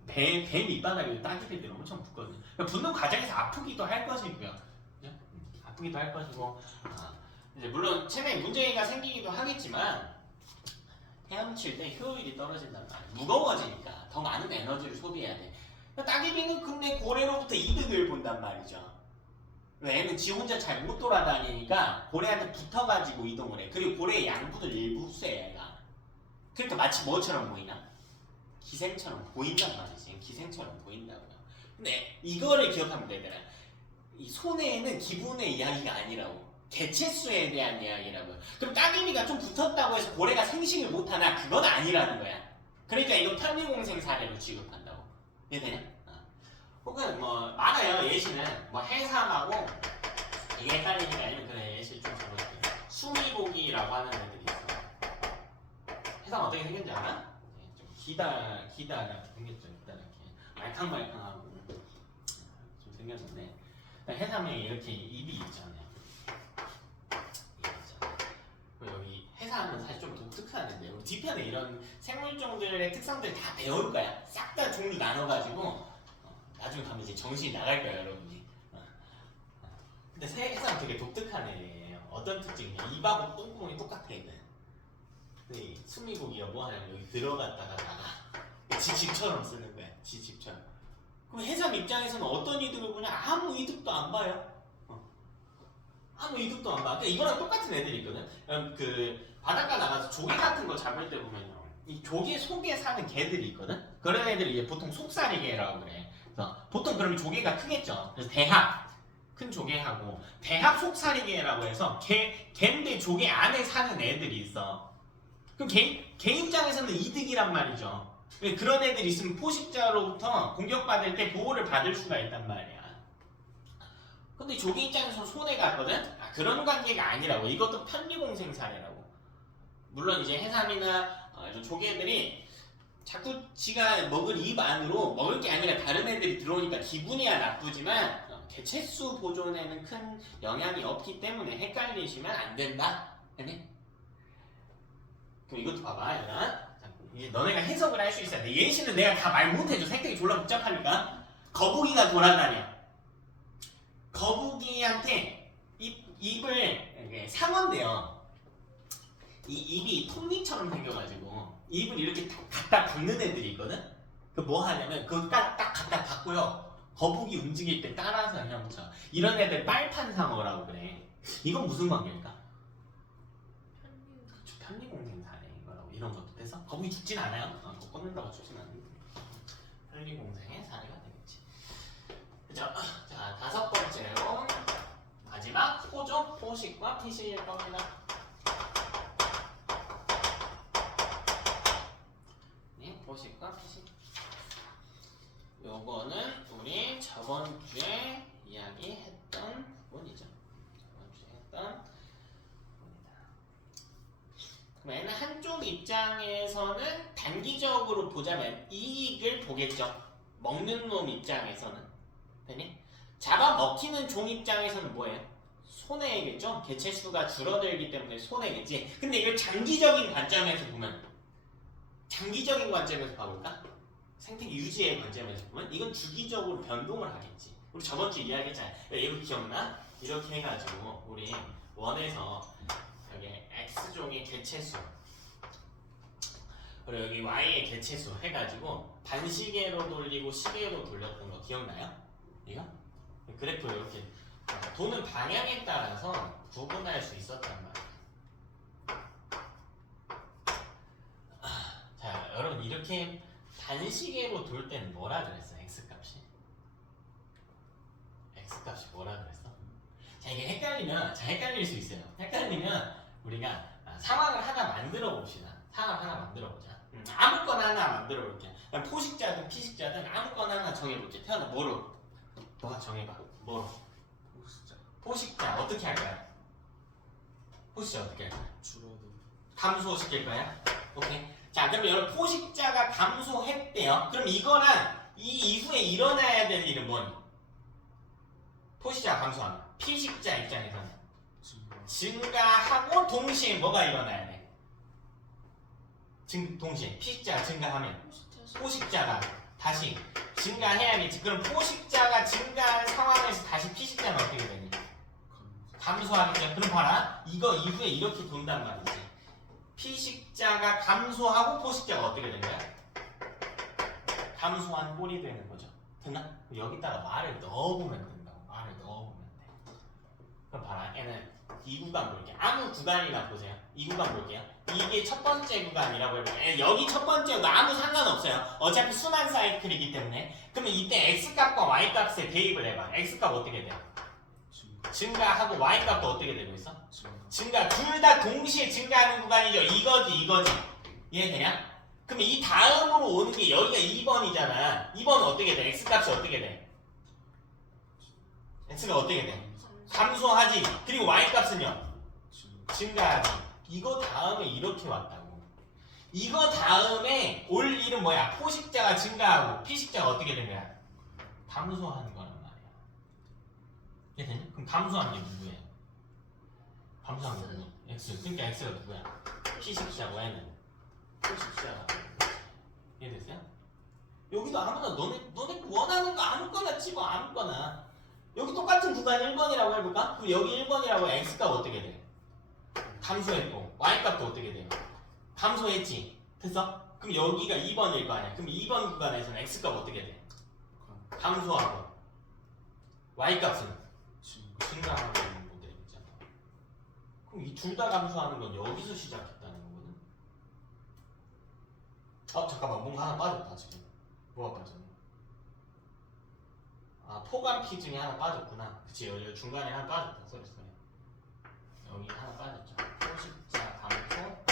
배 밑바닥에 따개비들이 엄청 붙거든요. 그러니까 붙는 과정에서 아프기도 할 것이고요. 그죠? 아프기도 할 것이고 이제 물론 체내에 문제가 생기기도 하겠지만 헤엄칠 때 효율이 떨어진단 말이에요. 무거워지니까 더 많은 에너지를 소비해야 돼. 따개비는 근데 고래로부터 이득을 본단 말이죠. 얘는 지 혼자 잘 못 돌아다니니까 고래한테 붙어가지고 이동을 해. 그리고 고래의 양분을 일부 흡수해 얘가. 그러니까 마치 뭐처럼 보이나? 기생처럼 보인단 말이지. 기생처럼 보인다고요. 근데 이거를 기억하면 되더라. 이 손해는 기분의 이야기가 아니라고. 개체수에 대한 이야기라고요. 그럼 따개비가 좀 붙었다고 해서 고래가 생식을 못하나? 그건 아니라는 거야. 그러니까 이건 편리공생 사례로 취급한다고. 이해되냐? 혹은 뭐 많아요. 예시는 뭐 해삼하고 이게 헷갈리는 게 아니면 그래 예시 좀 적어줄게. 수미고기라고 하는 애들이 있어. 해삼 어떻게 생겼는지 알아? 좀 기다랗게 생겼죠. 기다랗게 말캉말캉하고 좀 생겼는데 해삼에 이렇게 입이 있잖아요. 여기 해삼은 사실 좀 독특한데 우리 뒤편에 이런 생물종들의 특성들 다 배울 거야. 싹 다 종류 나눠가지고 나중에 가면 이제 정신이 나갈 거야 여러분이. 근데 해삼 되게 독특한 애예요. 어떤 특징이냐? 입하고 똥구멍이 똑같아 있는. 근데 수미고기가 뭐 하냐면 여기 들어갔다가 나가. 지 집처럼 쓰는 거야. 지 집처럼. 그럼 해삼 입장에서는 어떤 이득을 보냐? 아무 이득도 안 봐요. 아무 이득도 안 봐. 그러니까 이거랑 똑같은 애들이 있거든. 그 바닷가 나가서 조개 같은 거 잡을 때 보면요, 이 조개 속에 사는 개들이 있거든. 그런 애들이 이제 보통 속살이개라고 그래. 그래서 보통 그러면 조개가 크겠죠. 그래서 대합 큰 조개하고 대합 속살이개라고 해서 개인데 조개 안에 사는 애들이 있어. 그럼 개 입장에서는 이득이란 말이죠. 그런 애들이 있으면 포식자로부터 공격받을 때 보호를 받을 수가 있단 말이야. 근데 조개 입장에서 손해가 있거든? 그런 관계가 아니라고. 이것도 편리공생 사례라고. 물론 이제 해삼이나 조개들이 자꾸 지가 먹을 입 안으로 먹을 게 아니라 다른 애들이 들어오니까 기분이야 나쁘지만 개체수 보존에는 큰 영향이 없기 때문에 헷갈리시면 안 된다. 아니? 그럼 이것도 봐봐. 이제 너네가 해석을 할 수 있어야 돼. 예시는 내가 다 말 못해줘. 생태계 졸라 복잡하니까. 거북이가 돌아다녀. 거북이한테 입을 상어인데요. 이 입이 톱니처럼 생겨가지고 입을 이렇게 갖다 박는 애들이 있거든. 그 뭐 하냐면 그거 딱 갖다 박고요. 거북이 움직일 때 따라서 헤엄쳐. 이런 애들 빨판상어라고 그래. 이건 무슨 관계일까? 그쵸, 편리공생 사례인 거라고. 이런 것도 돼서 거북이 죽진 않아요. 그거 꽂는다고 죽진 않는데 편리공생의 사례가 되겠지. 그죠? 자, 다섯 번째로 마지막 포종, 포식과 피식일 겁니다. 네, 포식과 피식. 요거는 우리 저번 주에 이야기했던 부분이죠. 저번 주에 했던 부분이다. 그럼 얘는 한쪽 입장에서는 단기적으로 보자면 이익을 보겠죠. 먹는 놈 입장에서는. 되니? 잡아먹히는 종 입장에서는 뭐예요? 손해겠죠? 개체수가 줄어들기 때문에 손해겠지. 근데 이걸 장기적인 관점에서 보면, 장기적인 관점에서 봐볼까? 생태계 유지의 관점에서 보면 이건 주기적으로 변동을 하겠지. 우리 저번 주에 이야기했잖아요. 이거 기억나? 이렇게 해가지고 우리 원에서 여기 X종의 개체수 그리고 여기 Y의 개체수 해가지고 반시계로 돌리고 시계로 돌렸던 거 기억나요? 이거? 그래프 이렇게 도는 방향에 따라서 구분할 수 있었단 말이에요. 자, 여러분 이렇게 반시계로 돌 때는 뭐라 그랬어? X값이? X값이 뭐라 그랬어? 자, 이게 헷갈릴 수 있어요. 헷갈리면 우리가 상황을 하나 만들어 봅시다. 상황을 하나 만들어 보자. 아무거나 하나 만들어 볼게. 포식자든 피식자든 아무거나 하나 정해볼게. 태어나 뭐로? 너가 정해봐. 뭐로? 포식자 어떻게 할까요? 포식자 어떻게 할까요? 줄어도 감소시킬 거야? 오케이. 자, 그럼 여러분 포식자가 감소했대요. 그럼 이거랑 이 이후에 일어나야 될 일은 뭐니? 포식자가 감소하면 피식자 입장에서는 증가하고 동시에 뭐가 일어나야 돼? 동시에 피식자가 증가하면 포식자가 다시 증가해야겠지. 그럼 포식자가 증가한 상황에서 다시 피식자는 어떻게 되니? 감소하겠죠. 그럼 봐라. 이거 이후에 이렇게 돈단 말이지. 피식자가 감소하고 포식자가 어떻게 된 거야? 감소한 꼴이 되는 거죠. 됐나? 여기다가 말을 넣어보면 된다고. 말을 넣어보면 돼. 그럼 봐라. 얘는 이 구간 볼게요. 아무 구간이나 보세요. 이 구간 볼게요. 이게 첫 번째 구간이라고 해볼게요. 여기 첫 번째도 아무 상관없어요. 어차피 순환 사이클이기 때문에. 그러면 이때 x값과 y값에 대입을 해봐. x값 어떻게 돼요? 증가하고 y값도 어떻게 되고 있어? 증가. 둘 다 동시에 증가하는 구간이죠. 이거지. 이해되냐? 그럼 이 다음으로 오는 게 여기가 2번이잖아. 2번은 어떻게 돼? x값이 어떻게 돼? x가 어떻게 돼? 감소하지. 그리고 y값은요? 증가하지. 이거 다음에 이렇게 왔다고. 이거 다음에 올 일은 뭐야? 포식자가 증가하고 피식자가 어떻게 된 거야? 감소하는 거란 말이야. 이해되냐? 그럼 감소한 게 누구예요? 감소한 게 누구? x. 그러니까 x가 누구야? 피식자고 얘는 포식자가. 이해됐어요? 여기도 아무나 너네 원하는 거 아무거나 집어. 아무거나. 여기 똑같은 구간 1번이라고 해볼까? 그럼 여기 1번이라고 x값 어떻게 돼? 감소했고 y값도 어떻게 돼요? 감소했지. 됐어? 그럼 여기가 2번일 거 아니야. 그럼 2번 구간에서는 x값 어떻게 돼? 감소하고 y값은 증가하고 있는 모델이잖아. 그럼 이 둘 다 감소하는 건 여기서 시작했다는 거거든. 잠깐만, 뭔가 하나 빠졌다 지금. 뭐가 빠졌나? 포괄 중에 하나 빠졌구나. 그치, 여기 중간에 하나 빠졌다. 쏘리. 여기 하나 빠졌죠. 포식자 감소,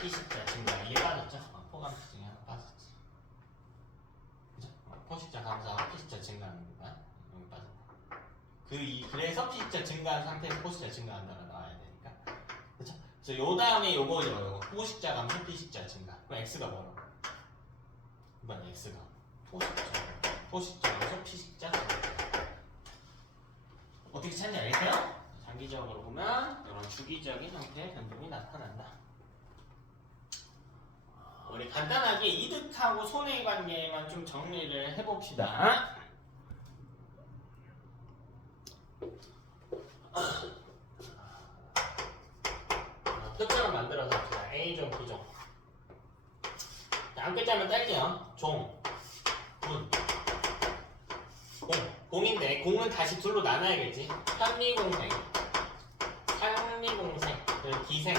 피식자 증가. 이게 빠졌죠? 포괄 중에 하나 빠졌지. 그죠? 포식자 감소하고 피식자 증가하는 구간. 여기 빠졌다. 그래서 피식자 증가한 상태에서 포식자 증가한다고 나와야 되니까. 그쵸? 그래서 요 다음에 요거죠. 요거. 포식자 감소, 피식자 증가. 그럼 x가 뭐라고? 이번 x가 포식자 감소, 피식자 증가. 어떻게 찾는지 알겠어요? 장기적으로 보면 이런 주기적인 형태의 변동이 나타난다. 우리 간단하게 이득하고 손해의 관계만 좀 정리를 해봅시다. 표정을 만들어서 합시다. A종, B종. 한 글자만 딸게요. 종, 군, 공인데 공은 다시 둘로 나눠야겠지. 현미공생, 상미공생, 그리고 기생,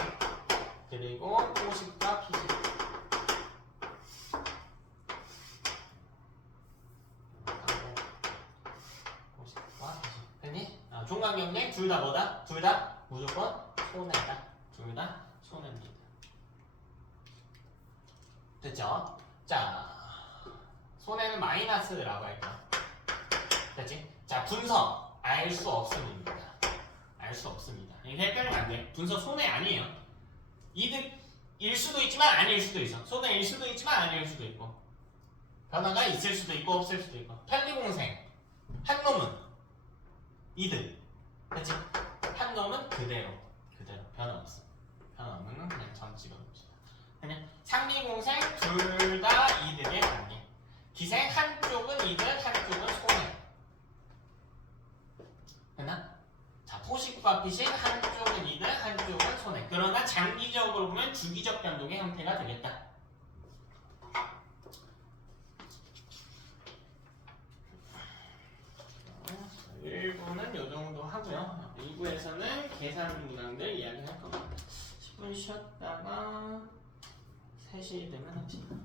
그리고 포식과 피식. 포식과 피식. 됐니? 종강경쟁 둘 다 뭐다? 둘 다 무조건 손해다. 둘 다 손해입니다. 됐죠? 자, 손해는 마이너스라고 할까? 됐지? 자, 분서 알 수 없습니다. 알 수 없습니다. 이렇게 헷갈리면 안 돼. 분서 손해 아니에요. 이득일 수도 있지만 아닐 수도 있어. 손해일 수도 있지만 아닐 수도 있고. 변화가 있을 수도 있고 없을 수도 있고. 편리공생 한 놈은 이득. 됐지? 한 놈은 그대로 변화 없어. 변화 없는 건 그냥 전 찍어봅시다. 그냥 상리공생 둘 다 이득의 관계. 기생 한쪽은 이득, 한쪽은 손해. 됐나? 자, 포식과 피식 한쪽은 이득, 한쪽은 손해. 그러나 장기적으로 보면 주기적 변동의 형태가 되겠다. 1부는 이 정도 하고요. 2부에서는 계산 문항들 이야기할 겁니다. 10분 쉬었다가 3시 되면 합시다.